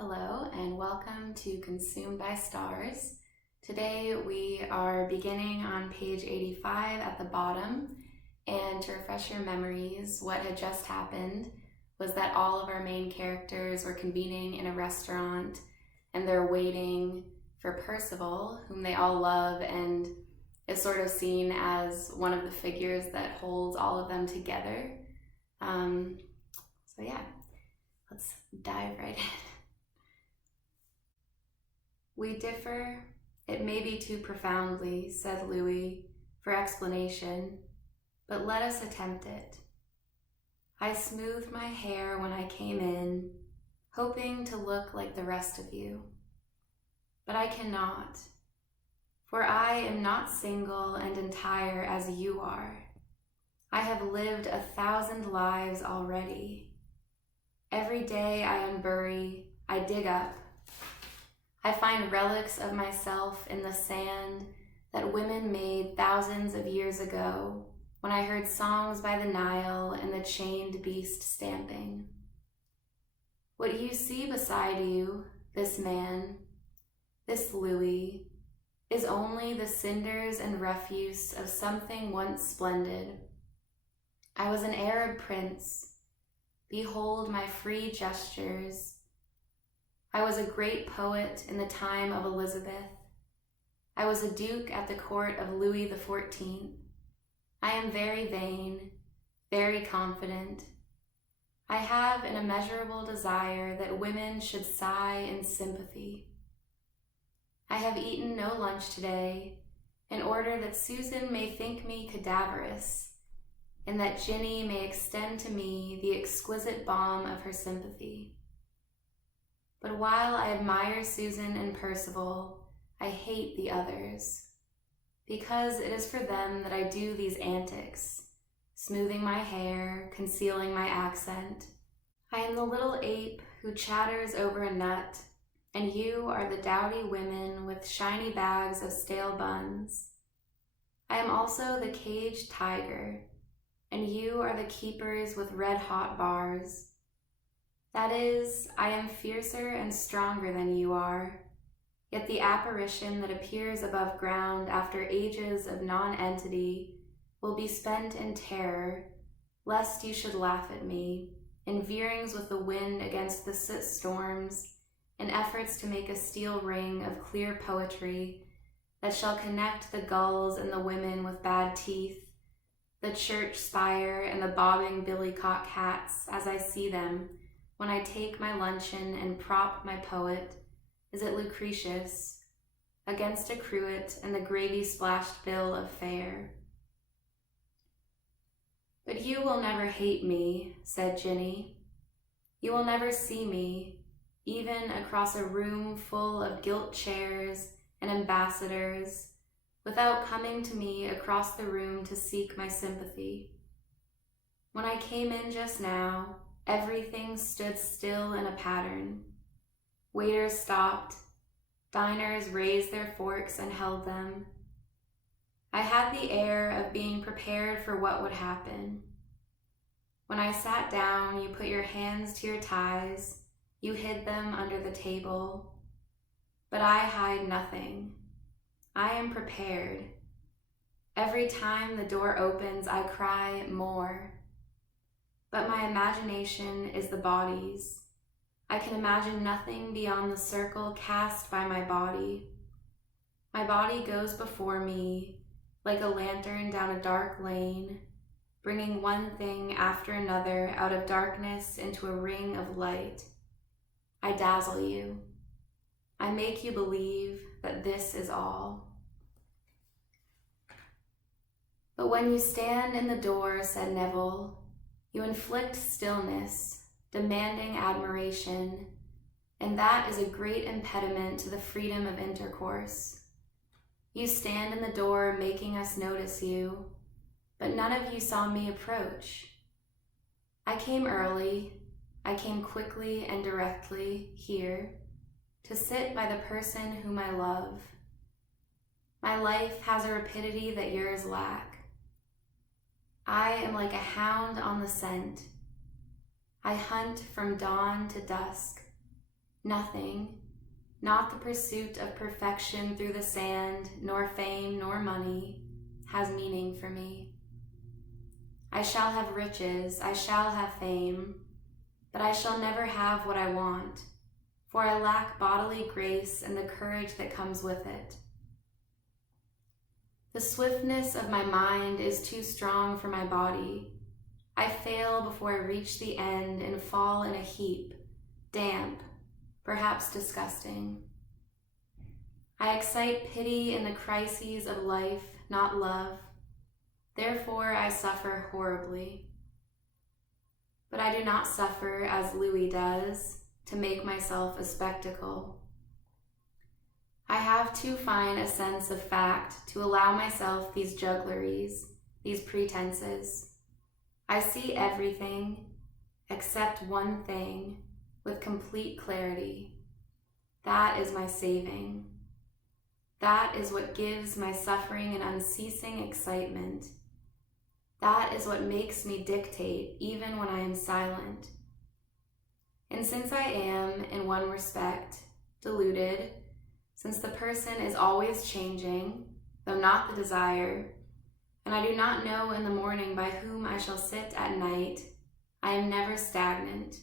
Hello and welcome to Consumed by Stars. Today we are beginning on page 85 at the bottom, and to refresh your memories, what had just happened was that all of our main characters were convening in a restaurant and they're waiting for Percival, whom they all love and is sort of seen as one of the figures that holds all of them together. So yeah, let's dive right in. We differ, it may be too profoundly, said Louis, for explanation, but let us attempt it. I smoothed my hair when I came in, hoping to look like the rest of you. But I cannot, for I am not single and entire as you are. I have lived 1,000 lives already. Every day I unbury, I dig up. I find relics of myself in the sand that women made thousands of years ago when I heard songs by the Nile and the chained beast stamping. What you see beside you, this man, this Louis, is only the cinders and refuse of something once splendid. I was an Arab prince. Behold my free gestures. I was a great poet in the time of Elizabeth. I was a duke at the court of Louis XIV. I am very vain, very confident. I have an immeasurable desire that women should sigh in sympathy. I have eaten no lunch today in order that Susan may think me cadaverous and that Ginny may extend to me the exquisite balm of her sympathy. But while I admire Susan and Percival, I hate the others, because it is for them that I do these antics, smoothing my hair, concealing my accent. I am the little ape who chatters over a nut, and you are the dowdy women with shiny bags of stale buns. I am also the caged tiger, and you are the keepers with red-hot bars. That is, I am fiercer and stronger than you are, yet the apparition that appears above ground after ages of non-entity will be spent in terror, lest you should laugh at me, in veerings with the wind against the soot storms, in efforts to make a steel ring of clear poetry that shall connect the gulls and the women with bad teeth, the church spire and the bobbing billycock hats as I see them, when I take my luncheon and prop my poet, is it Lucretius, against a cruet and the gravy-splashed bill of fare. But you will never hate me, said Ginny. You will never see me, even across a room full of gilt chairs and ambassadors, without coming to me across the room to seek my sympathy. When I came in just now, everything stood still in a pattern. Waiters stopped. Diners raised their forks and held them. I had the air of being prepared for what would happen. When I sat down, you put your hands to your ties. You hid them under the table. But I hide nothing. I am prepared. Every time the door opens, I cry more. But my imagination is the body's. I can imagine nothing beyond the circle cast by my body. My body goes before me, like a lantern down a dark lane, bringing one thing after another out of darkness into a ring of light. I dazzle you. I make you believe that this is all. But when you stand in the door, said Neville, you inflict stillness, demanding admiration, and that is a great impediment to the freedom of intercourse. You stand in the door making us notice you, but none of you saw me approach. I came early, I came quickly and directly here to sit by the person whom I love. My life has a rapidity that yours lack. I am like a hound on the scent. I hunt from dawn to dusk. Nothing, not the pursuit of perfection through the sand, nor fame, nor money, has meaning for me. I shall have riches, I shall have fame, but I shall never have what I want, for I lack bodily grace and the courage that comes with it. The swiftness of my mind is too strong for my body. I fail before I reach the end and fall in a heap, damp, perhaps disgusting. I excite pity in the crises of life, not love. Therefore I suffer horribly. But I do not suffer as Louis does, to make myself a spectacle. I have too fine a sense of fact to allow myself these juggleries, these pretenses. I see everything, except one thing, with complete clarity. That is my saving. That is what gives my suffering an unceasing excitement. That is what makes me dictate even when I am silent. And since I am, in one respect, deluded, since the person is always changing, though not the desire, and I do not know in the morning by whom I shall sit at night, I am never stagnant.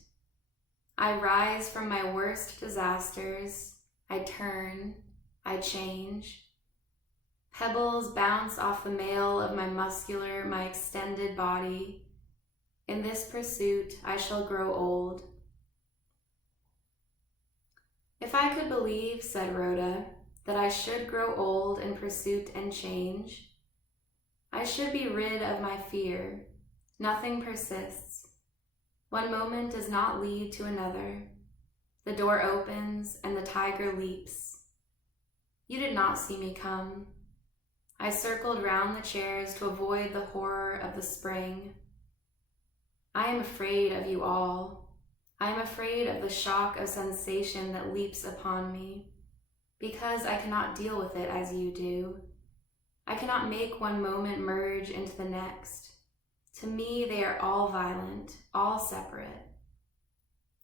I rise from my worst disasters, I turn, I change. Pebbles bounce off the mail of my muscular, my extended body. In this pursuit, I shall grow old. If I could believe, said Rhoda, that I should grow old in pursuit and change, I should be rid of my fear. Nothing persists. One moment does not lead to another. The door opens and the tiger leaps. You did not see me come. I circled round the chairs to avoid the horror of the spring. I am afraid of you all. I am afraid of the shock of sensation that leaps upon me, because I cannot deal with it as you do. I cannot make one moment merge into the next. To me, they are all violent, all separate.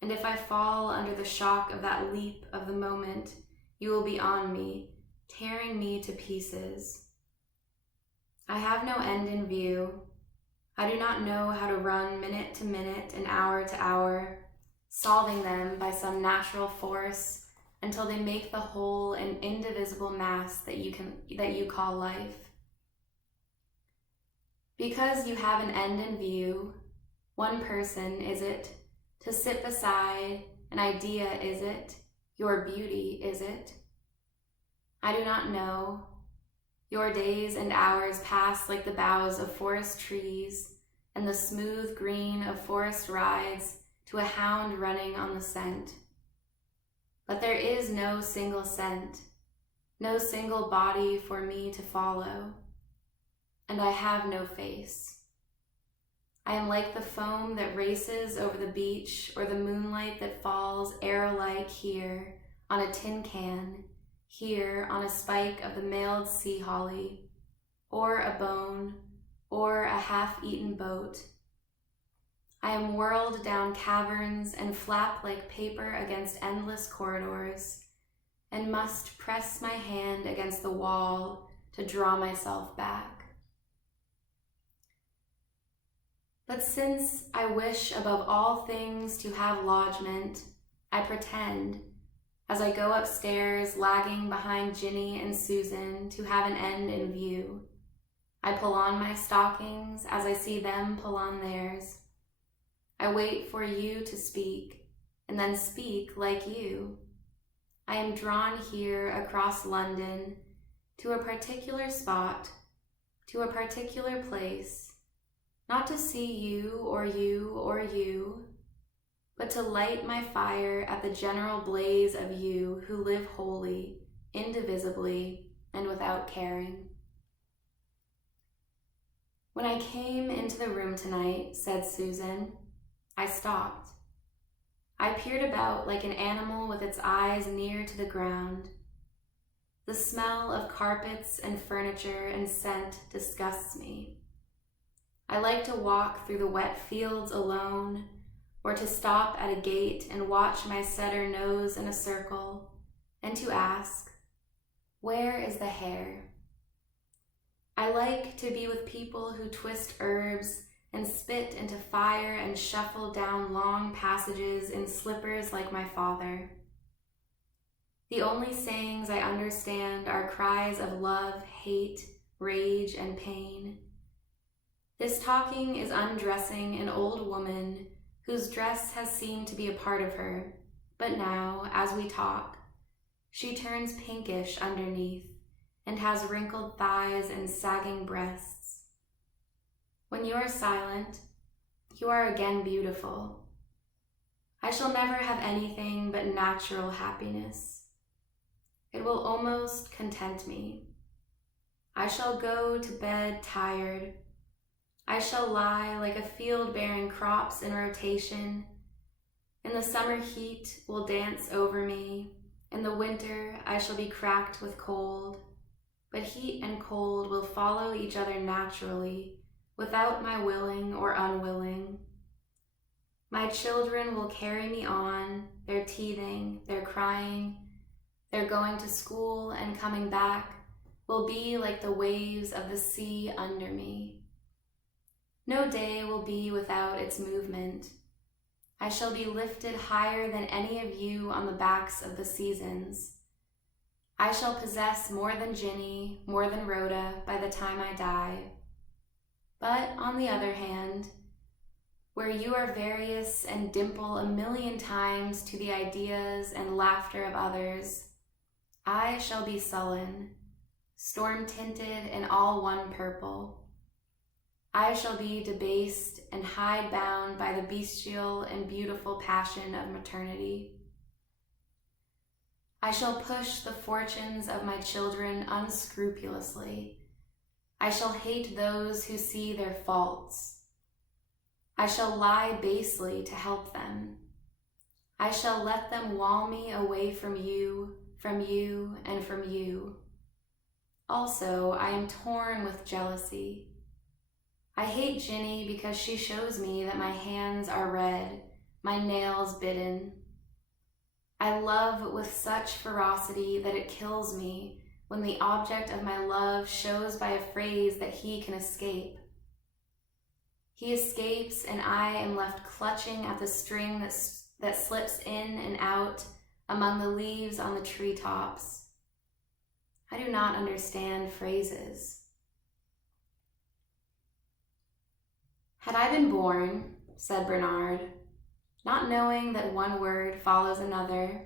And if I fall under the shock of that leap of the moment, you will be on me, tearing me to pieces. I have no end in view. I do not know how to run minute to minute and hour to hour, solving them by some natural force until they make the whole an indivisible mass that you call life. Because you have an end in view, one person is it, to sit beside, an idea is it, your beauty is it. I do not know. Your days and hours pass like the boughs of forest trees and the smooth green of forest rides to a hound running on the scent. But there is no single scent, no single body for me to follow, and I have no face. I am like the foam that races over the beach or the moonlight that falls arrow-like here on a tin can, here on a spike of the mailed sea holly, or a bone, or a half-eaten boat. I am whirled down caverns and flap like paper against endless corridors, and must press my hand against the wall to draw myself back. But since I wish above all things to have lodgment, I pretend, as I go upstairs lagging behind Ginny and Susan to have an end in view. I pull on my stockings as I see them pull on theirs. I wait for you to speak, and then speak like you. I am drawn here across London to a particular spot, to a particular place, not to see you or you or you, but to light my fire at the general blaze of you who live wholly, indivisibly, and without caring. When I came into the room tonight, said Susan, I stopped. I peered about like an animal with its eyes near to the ground. The smell of carpets and furniture and scent disgusts me. I like to walk through the wet fields alone, or to stop at a gate and watch my setter nose in a circle, and to ask, where is the hare? I like to be with people who twist herbs and spit into fire and shuffle down long passages in slippers like my father. The only sayings I understand are cries of love, hate, rage, and pain. This talking is undressing an old woman whose dress has seemed to be a part of her, but now, as we talk, she turns pinkish underneath and has wrinkled thighs and sagging breasts. When you are silent, you are again beautiful. I shall never have anything but natural happiness. It will almost content me. I shall go to bed tired. I shall lie like a field bearing crops in rotation. In the summer heat will dance over me. In the winter I shall be cracked with cold. But heat and cold will follow each other naturally, without my willing or unwilling. My children will carry me on, their teething, their crying, their going to school and coming back will be like the waves of the sea under me. No day will be without its movement. I shall be lifted higher than any of you on the backs of the seasons. I shall possess more than Ginny, more than Rhoda by the time I die. But on the other hand, where you are various and dimple a million times to the ideas and laughter of others, I shall be sullen, storm-tinted and all one purple. I shall be debased and hide-bound by the bestial and beautiful passion of maternity. I shall push the fortunes of my children unscrupulously. I shall hate those who see their faults. I shall lie basely to help them. I shall let them wall me away from you, and from you. Also, I am torn with jealousy. I hate Ginny because she shows me that my hands are red, my nails bitten. I love with such ferocity that it kills me when the object of my love shows by a phrase that he can escape. He escapes and I am left clutching at the string that slips in and out among the leaves on the treetops. I do not understand phrases. Had I been born, said Bernard, not knowing that one word follows another,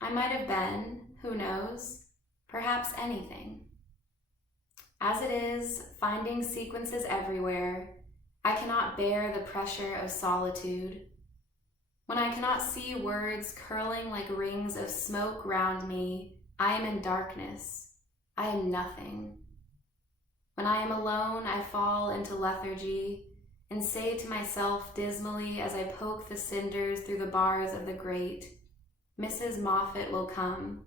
I might have been, who knows, perhaps anything. As it is, finding sequences everywhere, I cannot bear the pressure of solitude. When I cannot see words curling like rings of smoke round me, I am in darkness. I am nothing. When I am alone, I fall into lethargy and say to myself dismally as I poke the cinders through the bars of the grate, Mrs. Moffat will come.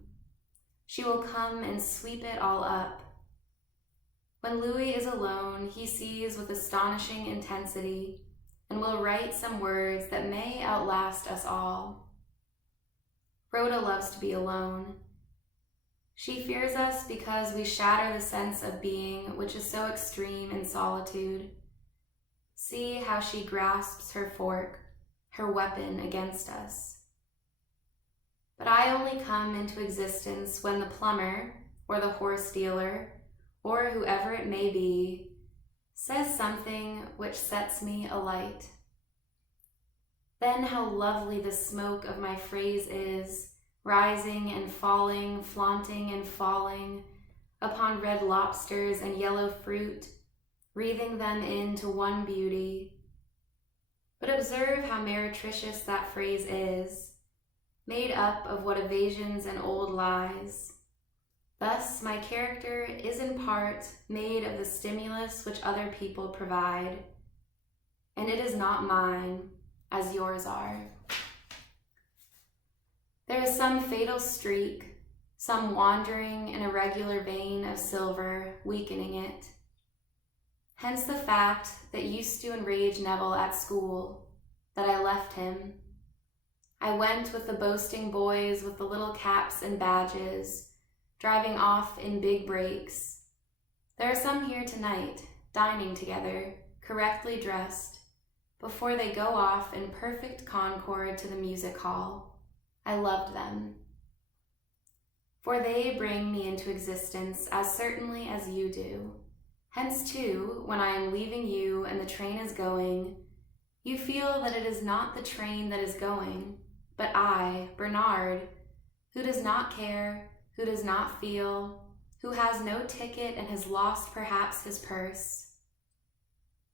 She will come and sweep it all up. When Louis is alone, he sees with astonishing intensity and will write some words that may outlast us all. Rhoda loves to be alone. She fears us because we shatter the sense of being which is so extreme in solitude. See how she grasps her fork, her weapon against us. But I only come into existence when the plumber, or the horse dealer, or whoever it may be, says something which sets me alight. Then how lovely the smoke of my phrase is, rising and falling, flaunting and falling, upon red lobsters and yellow fruit, wreathing them into one beauty. But observe how meretricious that phrase is, made up of what evasions and old lies. Thus, my character is in part made of the stimulus which other people provide, and it is not mine, as yours are. There is some fatal streak, some wandering and irregular vein of silver weakening it. Hence the fact that used to enrage Neville at school, that I left him. I went with the boasting boys with the little caps and badges, driving off in big breaks. There are some here tonight, dining together, correctly dressed, before they go off in perfect concord to the music hall. I loved them. For they bring me into existence as certainly as you do. Hence, too, when I am leaving you and the train is going, you feel that it is not the train that is going, but I, Bernard, who does not care, who does not feel, who has no ticket and has lost perhaps his purse.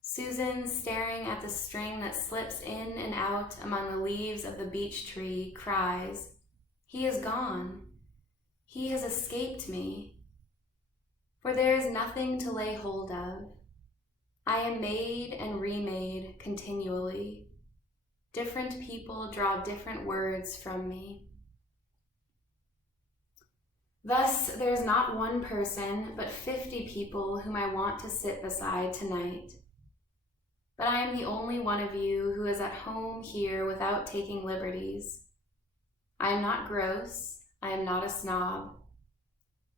Susan, staring at the string that slips in and out among the leaves of the beech tree, cries, "He is gone. He has escaped me. For there is nothing to lay hold of. I am made and remade continually. Different people draw different words from me. Thus, there is not one person, but 50 people whom I want to sit beside tonight. But I am the only one of you who is at home here without taking liberties. I am not gross. I am not a snob.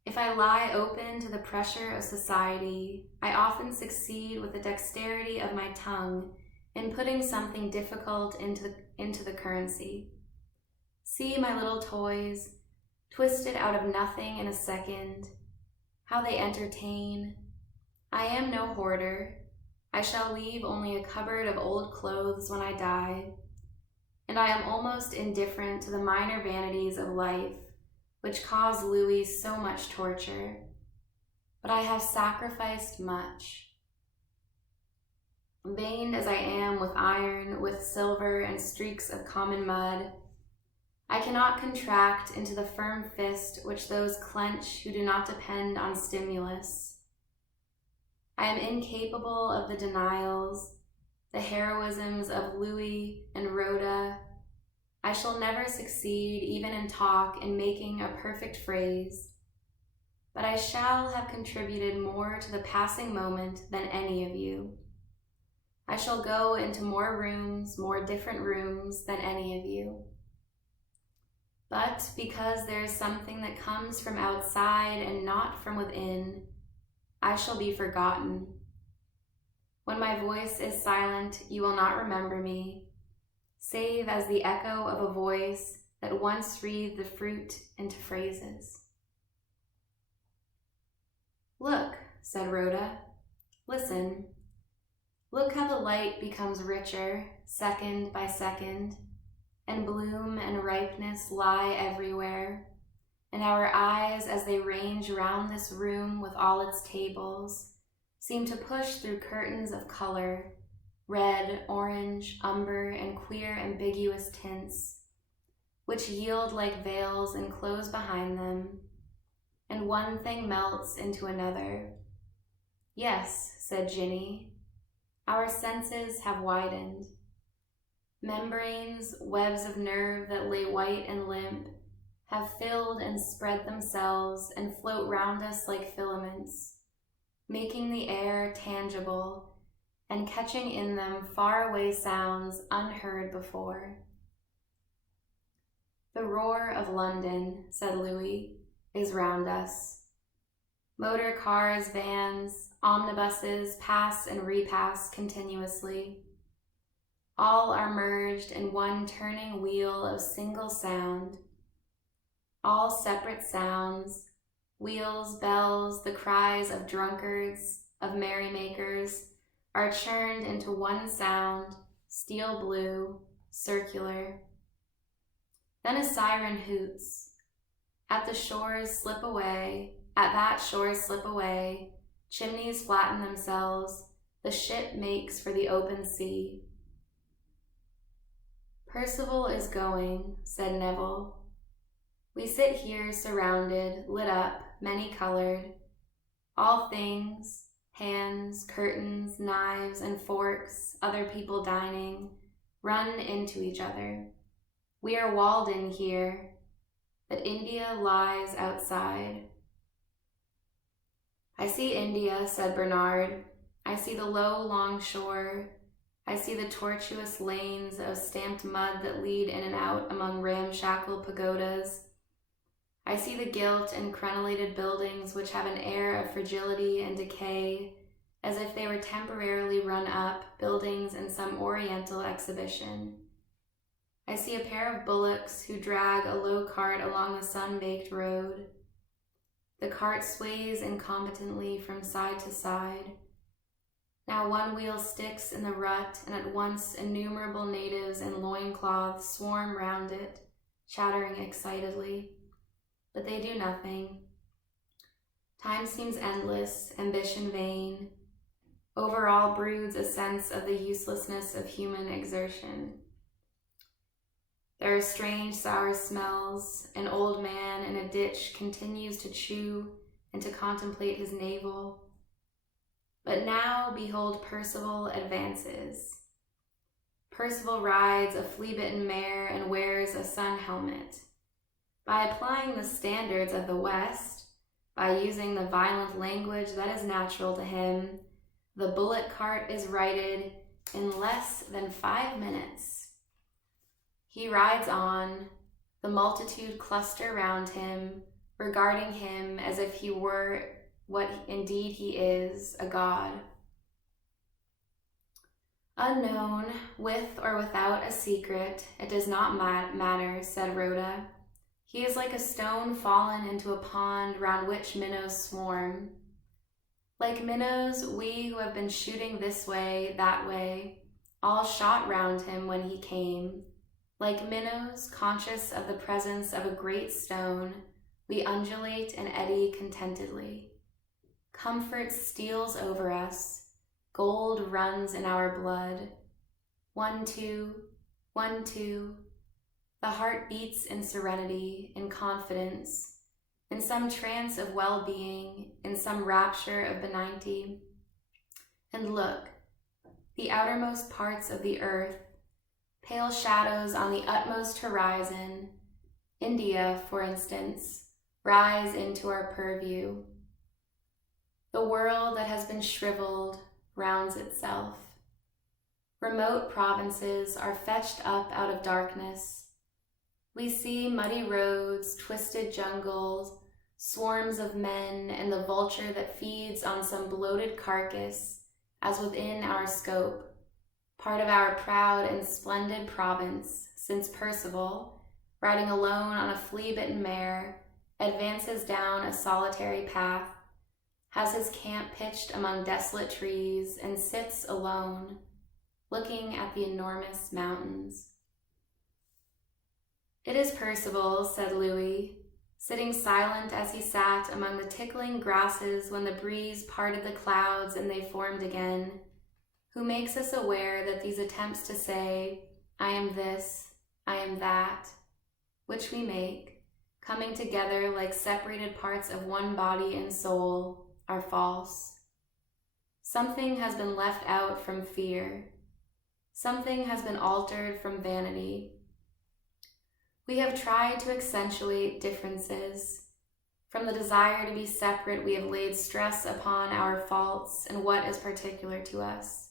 If I lie open to the pressure of society, I often succeed with the dexterity of my tongue in putting something difficult into the currency. See my little toys, twisted out of nothing in a second, how they entertain. I am no hoarder. I shall leave only a cupboard of old clothes when I die, and I am almost indifferent to the minor vanities of life, which cause Louis so much torture. But I have sacrificed much. Veined as I am with iron, with silver, and streaks of common mud, I cannot contract into the firm fist which those clench who do not depend on stimulus. I am incapable of the denials, the heroisms of Louis and Rhoda. I shall never succeed, even in talk, in making a perfect phrase, but I shall have contributed more to the passing moment than any of you. I shall go into more rooms, more different rooms than any of you. But because there is something that comes from outside and not from within, I shall be forgotten. When my voice is silent, you will not remember me, save as the echo of a voice that once breathed the fruit into phrases. Look, said Rhoda. Listen. Look how the light becomes richer, second by second, and bloom and ripeness lie everywhere, and our eyes, as they range round this room with all its tables, seem to push through curtains of color, red, orange, umber, and queer ambiguous tints, which yield like veils and close behind them, and one thing melts into another. Yes, said Ginny, our senses have widened. Membranes, webs of nerve that lay white and limp, have filled and spread themselves and float round us like filaments, making the air tangible and catching in them faraway sounds unheard before. The roar of London, said Louis, is round us. Motor cars, vans, omnibuses pass and repass continuously. All are merged in one turning wheel of single sound. All separate sounds, wheels, bells, the cries of drunkards, of merrymakers, are churned into one sound, steel blue, circular. Then a siren hoots. At that shores slip away, chimneys flatten themselves, the ship makes for the open sea. Percival is going, said Neville. We sit here surrounded, lit up, many-colored. All things, hands, curtains, knives, and forks, other people dining, run into each other. We are walled in here, but India lies outside. I see India, said Bernard. I see the low, long shore, I see the tortuous lanes of stamped mud that lead in and out among ramshackle pagodas. I see the gilt and crenellated buildings which have an air of fragility and decay, as if they were temporarily run up, buildings in some oriental exhibition. I see a pair of bullocks who drag a low cart along the sun-baked road. The cart sways incompetently from side to side. Now one wheel sticks in the rut, and at once innumerable natives in loincloths swarm round it, chattering excitedly. But they do nothing. Time seems endless, ambition vain. Over all broods a sense of the uselessness of human exertion. There are strange sour smells. An old man in a ditch continues to chew and to contemplate his navel. But now behold Percival advances. Percival rides a flea-bitten mare and wears a sun helmet. By applying the standards of the West, by using the violent language that is natural to him, the bullock cart is righted in less than 5 minutes. He rides on, the multitude cluster round him, regarding him as if he were what indeed he is, a god. Unknown, with or without a secret, it does not matter, said Rhoda. He is like a stone fallen into a pond round which minnows swarm. Like minnows, we who have been shooting this way, that way, all shot round him when he came. Like minnows, conscious of the presence of a great stone, we undulate and eddy contentedly. Comfort steals over us. Gold runs in our blood. 1, 2, 1, 2. The heart beats in serenity, in confidence, in some trance of well-being, in some rapture of benignity. And look, the outermost parts of the earth, pale shadows on the utmost horizon, India, for instance, rise into our purview. The world that has been shriveled rounds itself. Remote provinces are fetched up out of darkness. We see muddy roads, twisted jungles, swarms of men, and the vulture that feeds on some bloated carcass, as within our scope, part of our proud and splendid province, since Percival, riding alone on a flea-bitten mare, advances down a solitary path, has his camp pitched among desolate trees, and sits alone, looking at the enormous mountains. It is Percival, said Louis, sitting silent as he sat among the tickling grasses when the breeze parted the clouds and they formed again, who makes us aware that these attempts to say, I am this, I am that, which we make, coming together like separated parts of one body and soul, are false. Something has been left out from fear. Something has been altered from vanity. We have tried to accentuate differences. From the desire to be separate, we have laid stress upon our faults and what is particular to us.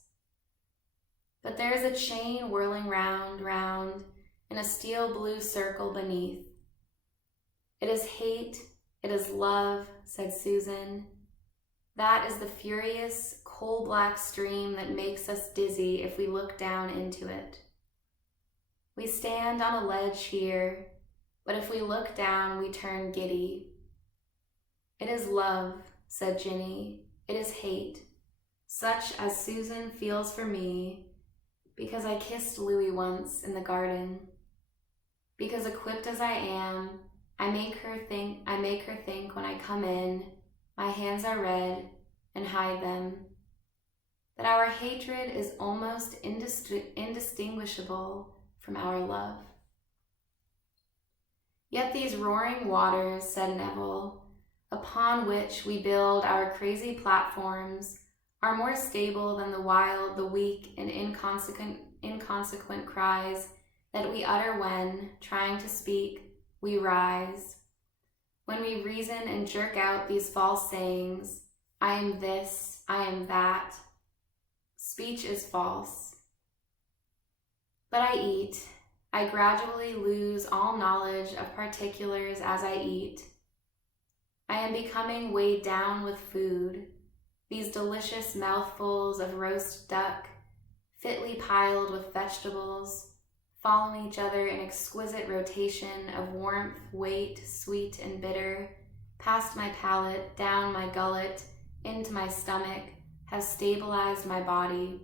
But there is a chain whirling round, in a steel blue circle beneath. It is hate, it is love, said Susan. That is the furious, coal-black stream that makes us dizzy if we look down into it. We stand on a ledge here, but if we look down, we turn giddy. It is love, said Ginny. It is hate, such as Susan feels for me, because I kissed Louis once in the garden. Because equipped as I am, I make her think when I come in, my hands are red, and hide them, that our hatred is almost indistinguishable from our love. Yet these roaring waters, said Neville, upon which we build our crazy platforms, are more stable than the wild, the weak, and inconsequent cries that we utter when, trying to speak, we rise. When we reason and jerk out these false sayings, I am this, I am that. Speech is false. But I eat. I gradually lose all knowledge of particulars as I eat. I am becoming weighed down with food, these delicious mouthfuls of roast duck, fitly piled with vegetables, following each other in exquisite rotation of warmth, weight, sweet and bitter, past my palate, down my gullet, into my stomach, have stabilized my body.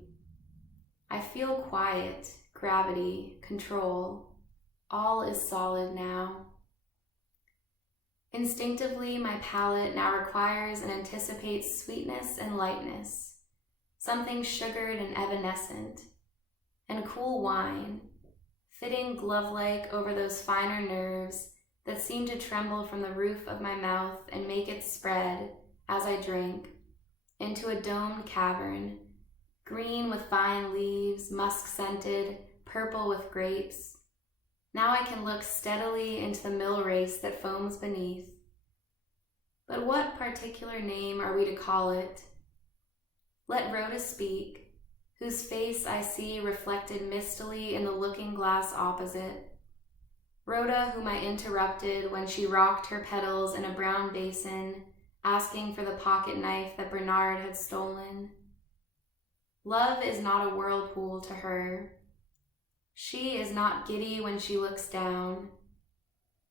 I feel quiet, gravity, control. All is solid now. Instinctively, my palate now requires and anticipates sweetness and lightness, something sugared and evanescent, and cool wine, fitting glove-like over those finer nerves that seem to tremble from the roof of my mouth and make it spread, as I drink, into a domed cavern, green with vine leaves, musk-scented, purple with grapes. Now I can look steadily into the mill race that foams beneath. But what particular name are we to call it? Let Rhoda speak, whose face I see reflected mistily in the looking-glass opposite. Rhoda, whom I interrupted when she rocked her petals in a brown basin, asking for the pocket knife that Bernard had stolen. Love is not a whirlpool to her. She is not giddy when she looks down.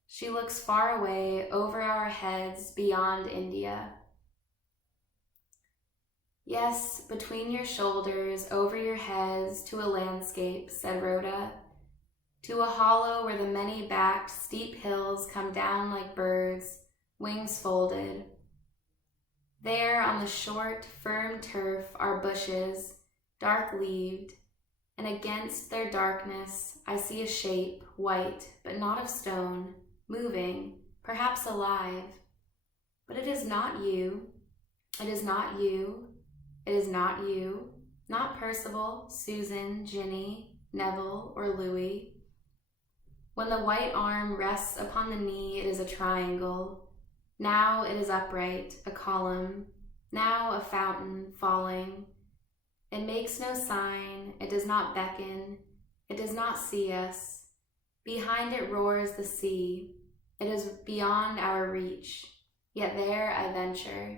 She looks far away, over our heads, beyond India. Yes, between your shoulders, over your heads, to a landscape, said Rhoda, to a hollow where the many-backed, steep hills come down like birds, wings folded. There on the short, firm turf are bushes, dark-leaved, and against their darkness I see a shape, white, but not of stone, moving, perhaps alive. But it is not you. It is not you. It is not you. Not Percival, Susan, Ginny, Neville, or Louis. When the white arm rests upon the knee, it is a triangle. Now it is upright, a column. Now a fountain, falling. It makes no sign, it does not beckon, it does not see us. Behind it roars the sea. It is beyond our reach. Yet there I venture,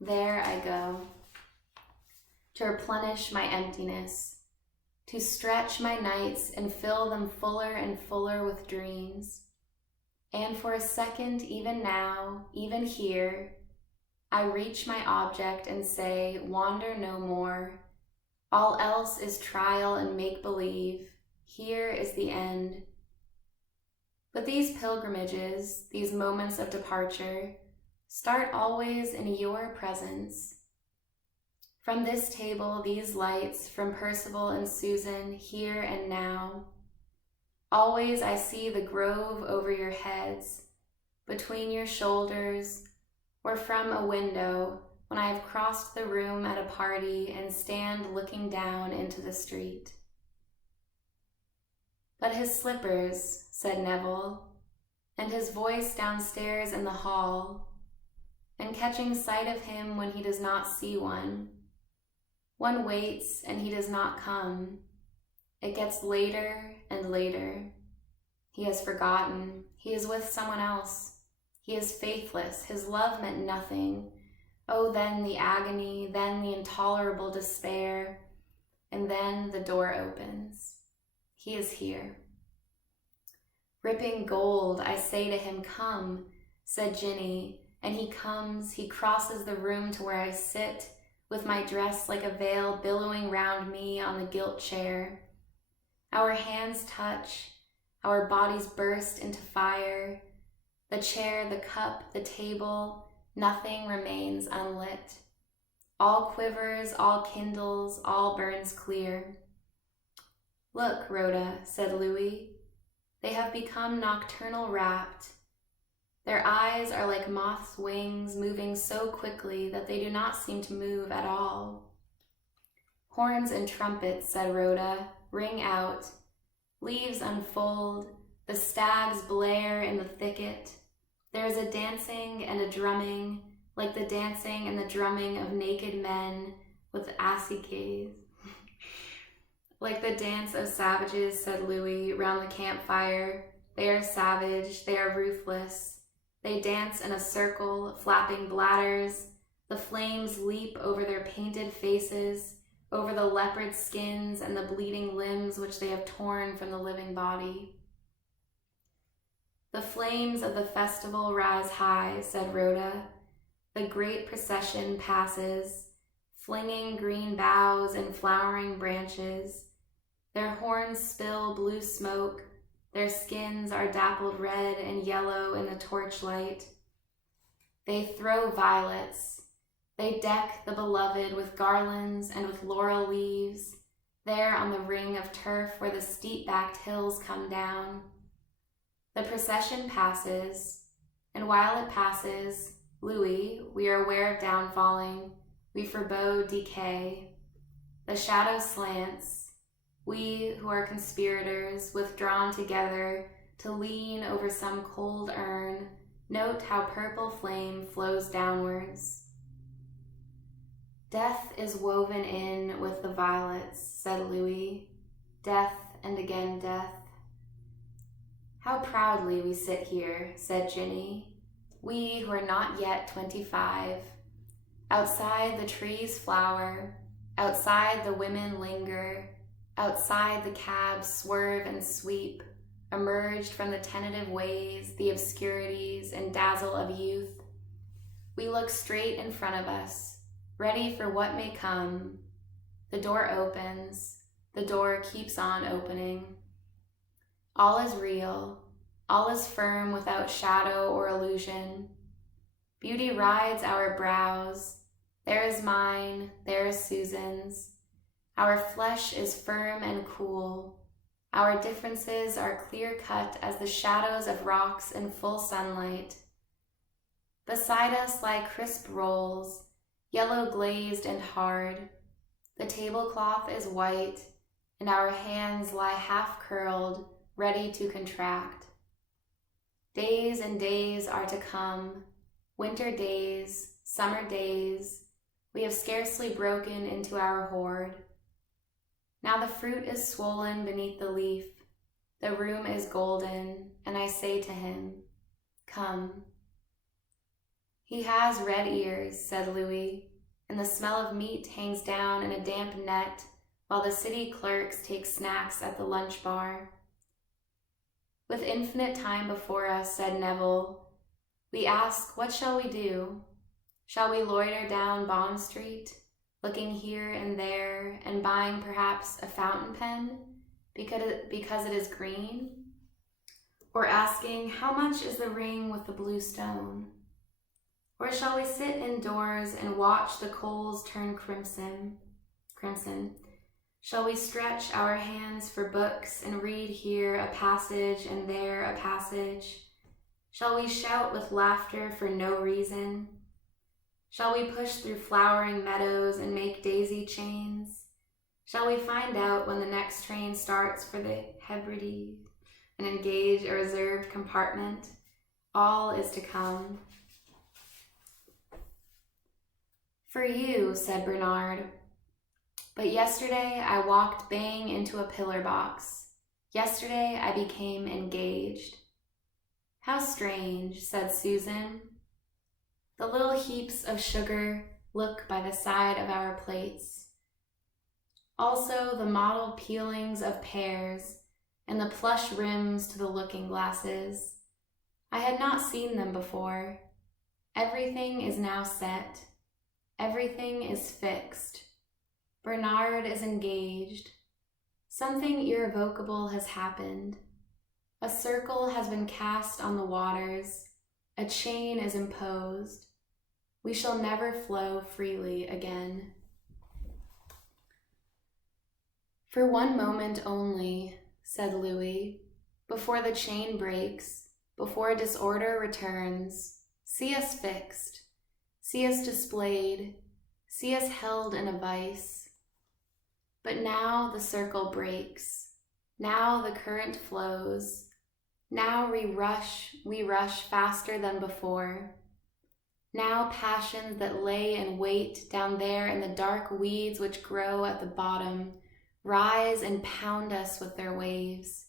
there I go, to replenish my emptiness, to stretch my nights and fill them fuller and fuller with dreams. And for a second, even now, even here, I reach my object and say, wander no more. All else is trial and make-believe. Here is the end. But these pilgrimages, these moments of departure, start always in your presence. From this table, these lights, from Percival and Susan, here and now. Always I see the grove over your heads, between your shoulders, or from a window, when I have crossed the room at a party and stand looking down into the street. But his slippers, said Neville, and his voice downstairs in the hall, and catching sight of him when he does not see one. One waits and he does not come. It gets later and later. He has forgotten. He is with someone else. He is faithless. His love meant nothing. Oh, then the agony, then the intolerable despair, and then the door opens. He is here. Ripping gold, I say to him, come, said Ginny, and he comes, he crosses the room to where I sit, with my dress like a veil billowing round me on the gilt chair. Our hands touch, our bodies burst into fire, the chair, the cup, the table, nothing remains unlit. All quivers, all kindles, all burns clear. Look, Rhoda, said Louis. They have become nocturnal wrapped. Their eyes are like moth's wings, moving so quickly that they do not seem to move at all. Horns and trumpets, said Rhoda, ring out. Leaves unfold, the stags blare in the thicket. There is a dancing and a drumming, like the dancing and the drumming of naked men with asciques. Like the dance of savages, said Louis, round the campfire. They are savage, they are ruthless. They dance in a circle, flapping bladders. The flames leap over their painted faces, over the leopard skins and the bleeding limbs which they have torn from the living body. The flames of the festival rise high, said Rhoda. The great procession passes, flinging green boughs and flowering branches. Their horns spill blue smoke. Their skins are dappled red and yellow in the torchlight. They throw violets. They deck the beloved with garlands and with laurel leaves, there on the ring of turf where the steep-backed hills come down. The procession passes, and while it passes, Louis, we are aware of downfalling, we forebode decay. The shadow slants, we who are conspirators, withdrawn together to lean over some cold urn, note how purple flame flows downwards. Death is woven in with the violets, said Louis. Death and again death. How proudly we sit here, said Ginny, we who are not yet 25. Outside the trees flower, outside the women linger, outside the cabs swerve and sweep, emerged from the tentative ways, the obscurities and dazzle of youth. We look straight in front of us, ready for what may come. The door opens, the door keeps on opening. All is real, all is firm without shadow or illusion. Beauty rides our brows, there is mine, there is Susan's. Our flesh is firm and cool. Our differences are clear-cut as the shadows of rocks in full sunlight. Beside us lie crisp rolls, yellow glazed and hard. The tablecloth is white, and our hands lie half-curled, ready to contract. Days and days are to come, winter days, summer days. We have scarcely broken into our hoard. Now the fruit is swollen beneath the leaf. The room is golden, and I say to him, come. He has red ears, said Louis, and the smell of meat hangs down in a damp net while the city clerks take snacks at the lunch bar. With infinite time before us, said Neville, we ask, what shall we do? Shall we loiter down Bond Street, looking here and there and buying perhaps a fountain pen because it is green? Or asking, how much is the ring with the blue stone? Or shall we sit indoors and watch the coals turn crimson? Shall we stretch our hands for books and read here a passage and there a passage? Shall we shout with laughter for no reason? Shall we push through flowering meadows and make daisy chains? Shall we find out when the next train starts for the Hebrides and engage a reserved compartment? All is to come. For you, said Bernard. But yesterday I walked bang into a pillar box. Yesterday I became engaged. How strange, said Susan. The little heaps of sugar look by the side of our plates. Also the mottled peelings of pears and the plush rims to the looking glasses. I had not seen them before. Everything is now set. Everything is fixed. Bernard is engaged. Something irrevocable has happened. A circle has been cast on the waters. A chain is imposed. We shall never flow freely again. For one moment only, said Louis, before the chain breaks, before disorder returns, see us fixed, see us displayed, see us held in a vice. But now the circle breaks, now the current flows, now we rush faster than before. Now passions that lay in wait down there in the dark weeds which grow at the bottom rise and pound us with their waves.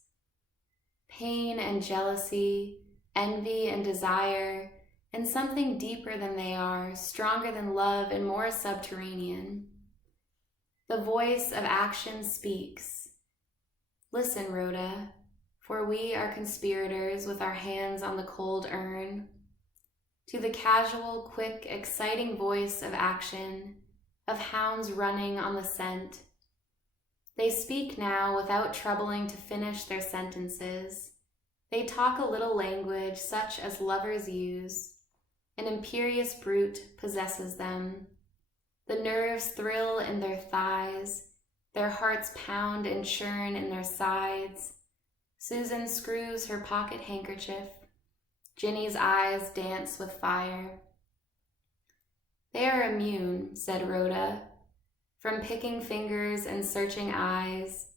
Pain and jealousy, envy and desire, and something deeper than they are, stronger than love and more subterranean. The voice of action speaks. Listen, Rhoda, for we are conspirators with our hands on the cold urn. To the casual, quick, exciting voice of action, of hounds running on the scent. They speak now without troubling to finish their sentences. They talk a little language such as lovers use. An imperious brute possesses them. The nerves thrill in their thighs. Their hearts pound and churn in their sides. Susan screws her pocket handkerchief. Ginny's eyes dance with fire. They are immune, said Rhoda, from picking fingers and searching eyes.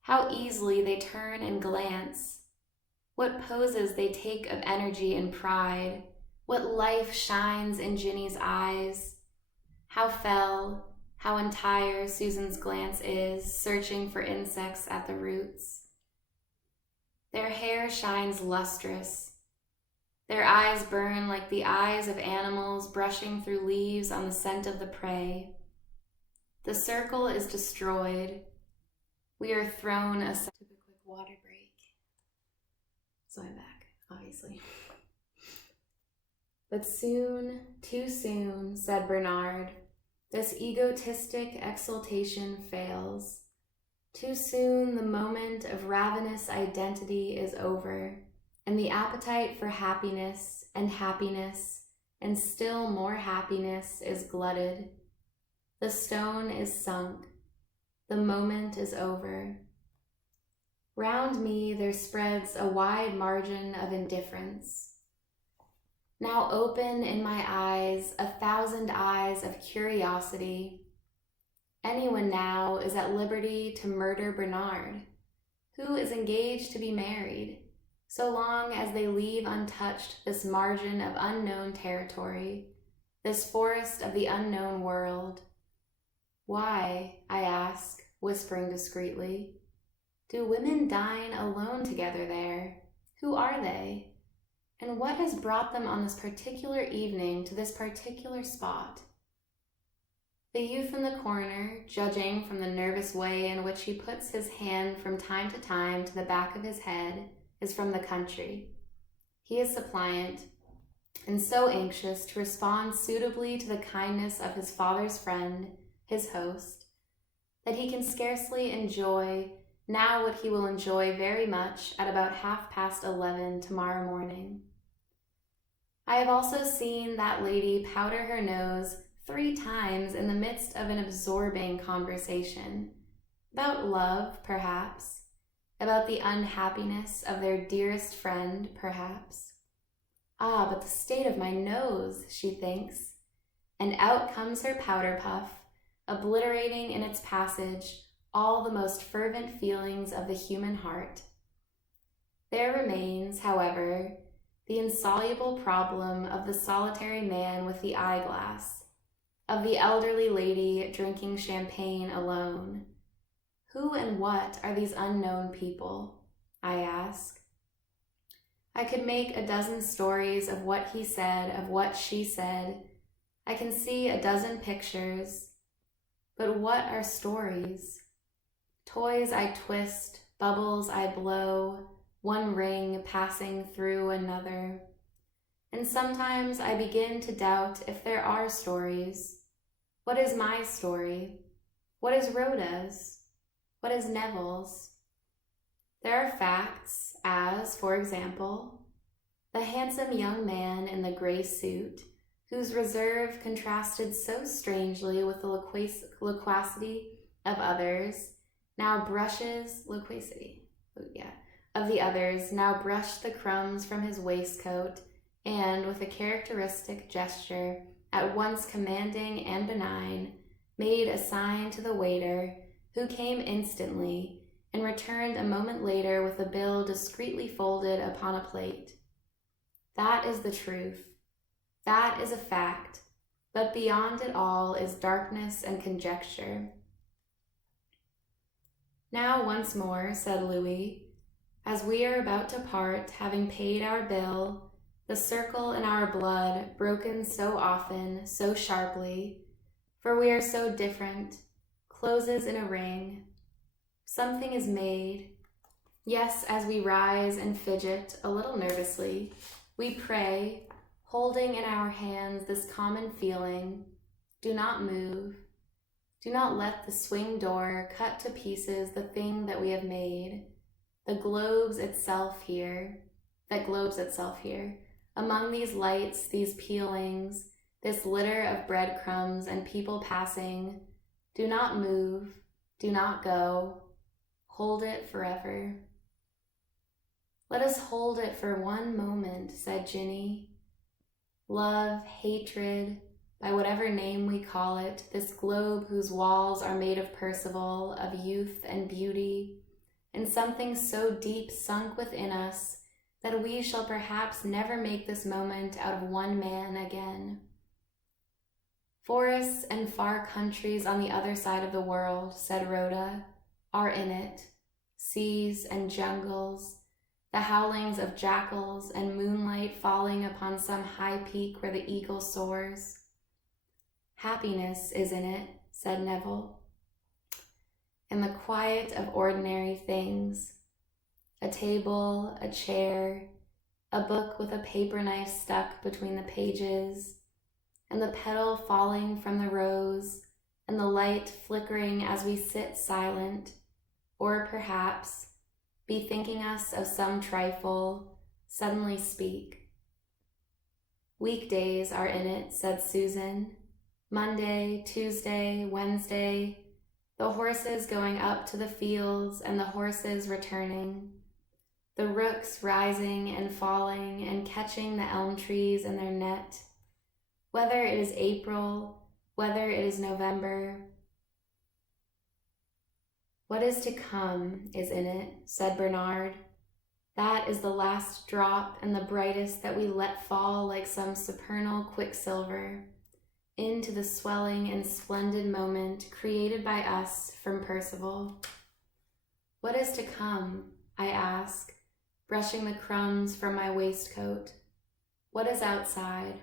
How easily they turn and glance. What poses they take of energy and pride. What life shines in Ginny's eyes. How fell, how entire Susan's glance is, searching for insects at the roots. Their hair shines lustrous. Their eyes burn like the eyes of animals brushing through leaves on the scent of the prey. The circle is destroyed. We are thrown aside. Took a quick water break. So I'm back, obviously. But soon, too soon, said Bernard, this egotistic exultation fails. Too soon the moment of ravenous identity is over, and the appetite for happiness and still more happiness is glutted. The stone is sunk. The moment is over. Round me there spreads a wide margin of indifference. Now open in my eyes 1,000 eyes of curiosity. Anyone now is at liberty to murder Bernard, who is engaged to be married, so long as they leave untouched this margin of unknown territory, this forest of the unknown world. Why, I ask, whispering discreetly, do women dine alone together there? Who are they? And what has brought them on this particular evening to this particular spot? The youth in the corner, judging from the nervous way in which he puts his hand from time to time to the back of his head, is from the country. He is suppliant, and so anxious to respond suitably to the kindness of his father's friend, his host, that he can scarcely enjoy now what he will enjoy very much at about 11:30 tomorrow morning. I have also seen that lady powder her nose 3 times in the midst of an absorbing conversation, about love, perhaps, about the unhappiness of their dearest friend, perhaps. Ah, but the state of my nose, she thinks, and out comes her powder puff, obliterating in its passage all the most fervent feelings of the human heart. There remains, however, the insoluble problem of the solitary man with the eyeglass, of the elderly lady drinking champagne alone. Who and what are these unknown people? I ask. I could make a dozen stories of what he said, of what she said. I can see a dozen pictures. But what are stories? Toys I twist, bubbles I blow, one ring passing through another. And sometimes I begin to doubt if there are stories. What is my story? What is Rhoda's? What is Neville's? There are facts, as, for example, the handsome young man in the gray suit, whose reserve contrasted so strangely with the loquacity of others, now brushes of the others, now brushed the crumbs from his waistcoat, and with a characteristic gesture, at once commanding and benign, made a sign to the waiter, who came instantly, and returned a moment later with a bill discreetly folded upon a plate. That is the truth. That is a fact, but beyond it all is darkness and conjecture. Now once more, said Louis, as we are about to part, having paid our bill, the circle in our blood, broken so often, so sharply, for we are so different, closes in a ring. Something is made. Yes, as we rise and fidget a little nervously, we pray, holding in our hands this common feeling, do not move. Do not let the swing door cut to pieces the thing that we have made, that globes itself here, among these lights, these peelings, this litter of breadcrumbs and people passing. Do not move, do not go, hold it forever. Let us hold it for one moment, said Ginny. Love, hatred, by whatever name we call it, this globe whose walls are made of Percival, of youth and beauty, and something so deep sunk within us that we shall perhaps never make this moment out of one man again. Forests and far countries on the other side of the world, said Rhoda, are in it, seas and jungles, the howlings of jackals and moonlight falling upon some high peak where the eagle soars. Happiness is in it, said Neville, and the quiet of ordinary things, a table, a chair, a book with a paper knife stuck between the pages, and the petal falling from the rose, and the light flickering as we sit silent, or perhaps, bethinking us of some trifle, suddenly speak. Weekdays are in it, said Susan. Monday, Tuesday, Wednesday, the horses going up to the fields and the horses returning, the rooks rising and falling and catching the elm trees in their net, whether it is April, whether it is November. What is to come is in it, said Bernard. That is the last drop and the brightest that we let fall like some supernal quicksilver into the swelling and splendid moment created by us from Percival. What is to come? I ask, brushing the crumbs from my waistcoat. What is outside?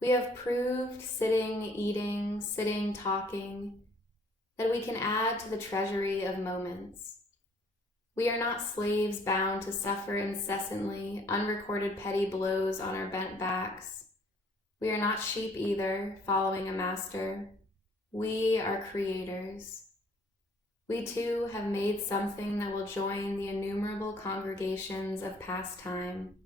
We have proved, sitting, eating, sitting, talking, that we can add to the treasury of moments. We are not slaves bound to suffer incessantly unrecorded petty blows on our bent backs. We are not sheep either, following a master. We are creators. We too have made something that will join the innumerable congregations of past time.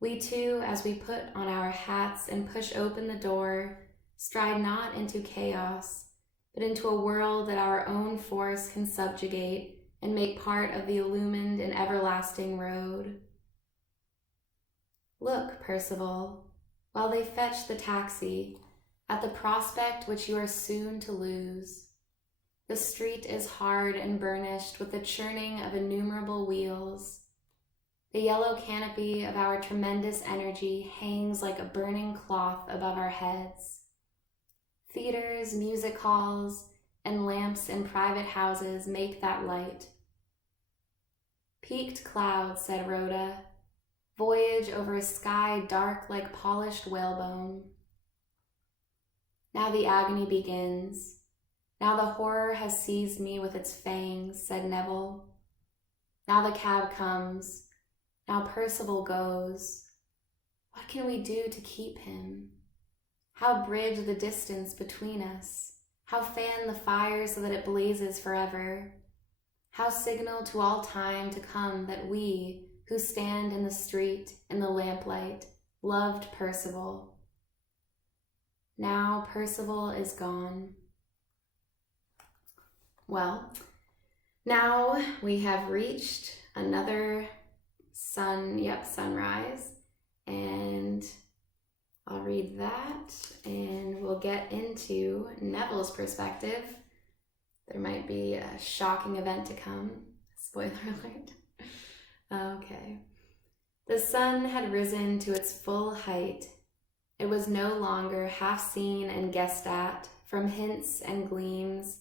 We too, as we put on our hats and push open the door, stride not into chaos, but into a world that our own force can subjugate and make part of the illumined and everlasting road. Look, Percival, while they fetch the taxi, at the prospect which you are soon to lose. The street is hard and burnished with the churning of innumerable wheels. The yellow canopy of our tremendous energy hangs like a burning cloth above our heads. Theaters, music halls, and lamps in private houses make that light. Peaked clouds, said Rhoda, voyage over a sky dark like polished whalebone. Now the agony begins. Now the horror has seized me with its fangs, said Neville. Now the cab comes. Now Percival goes. What can we do to keep him? How bridge the distance between us? How fan the fire so that it blazes forever? How signal to all time to come that we, who stand in the street in the lamplight, loved Percival. Now Percival is gone. Well, now we have reached another sunrise, and I'll read that and we'll get into Neville's perspective. There might be a shocking event to come. Spoiler alert. Okay. The sun had risen to its full height. It was no longer half seen and guessed at from hints and gleams,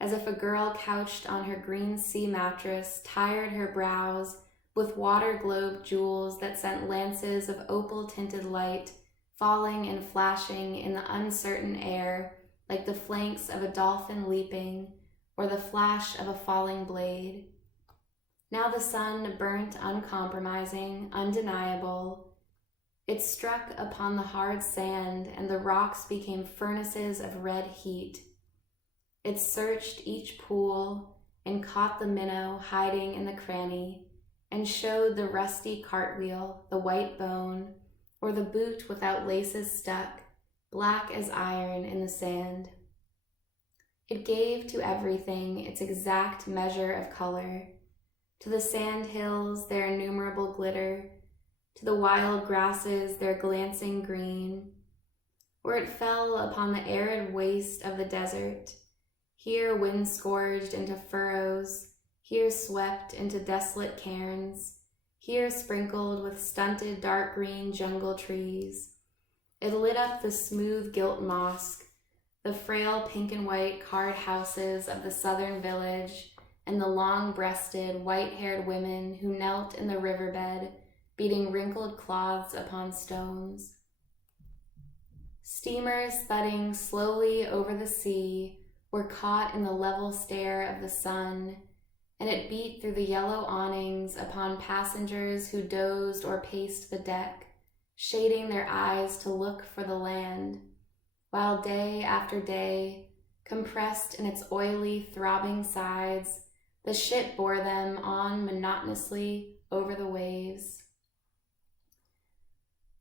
as if a girl couched on her green sea mattress tired her brows with water-globe jewels that sent lances of opal-tinted light falling and flashing in the uncertain air like the flanks of a dolphin leaping or the flash of a falling blade. Now the sun burnt uncompromising, undeniable. It struck upon the hard sand, and the rocks became furnaces of red heat. It searched each pool and caught the minnow hiding in the cranny, and showed the rusty cartwheel, the white bone, or the boot without laces stuck, black as iron in the sand. It gave to everything its exact measure of color, to the sand hills their innumerable glitter, to the wild grasses their glancing green, or it fell upon the arid waste of the desert, here wind-scourged into furrows, here swept into desolate cairns, here sprinkled with stunted dark green jungle trees. It lit up the smooth gilt mosque, the frail pink and white carved houses of the southern village, and the long-breasted, white-haired women who knelt in the riverbed, beating wrinkled cloths upon stones. Steamers thudding slowly over the sea were caught in the level stare of the sun, and it beat through the yellow awnings upon passengers who dozed or paced the deck, shading their eyes to look for the land, while day after day, compressed in its oily, throbbing sides, the ship bore them on monotonously over the waves.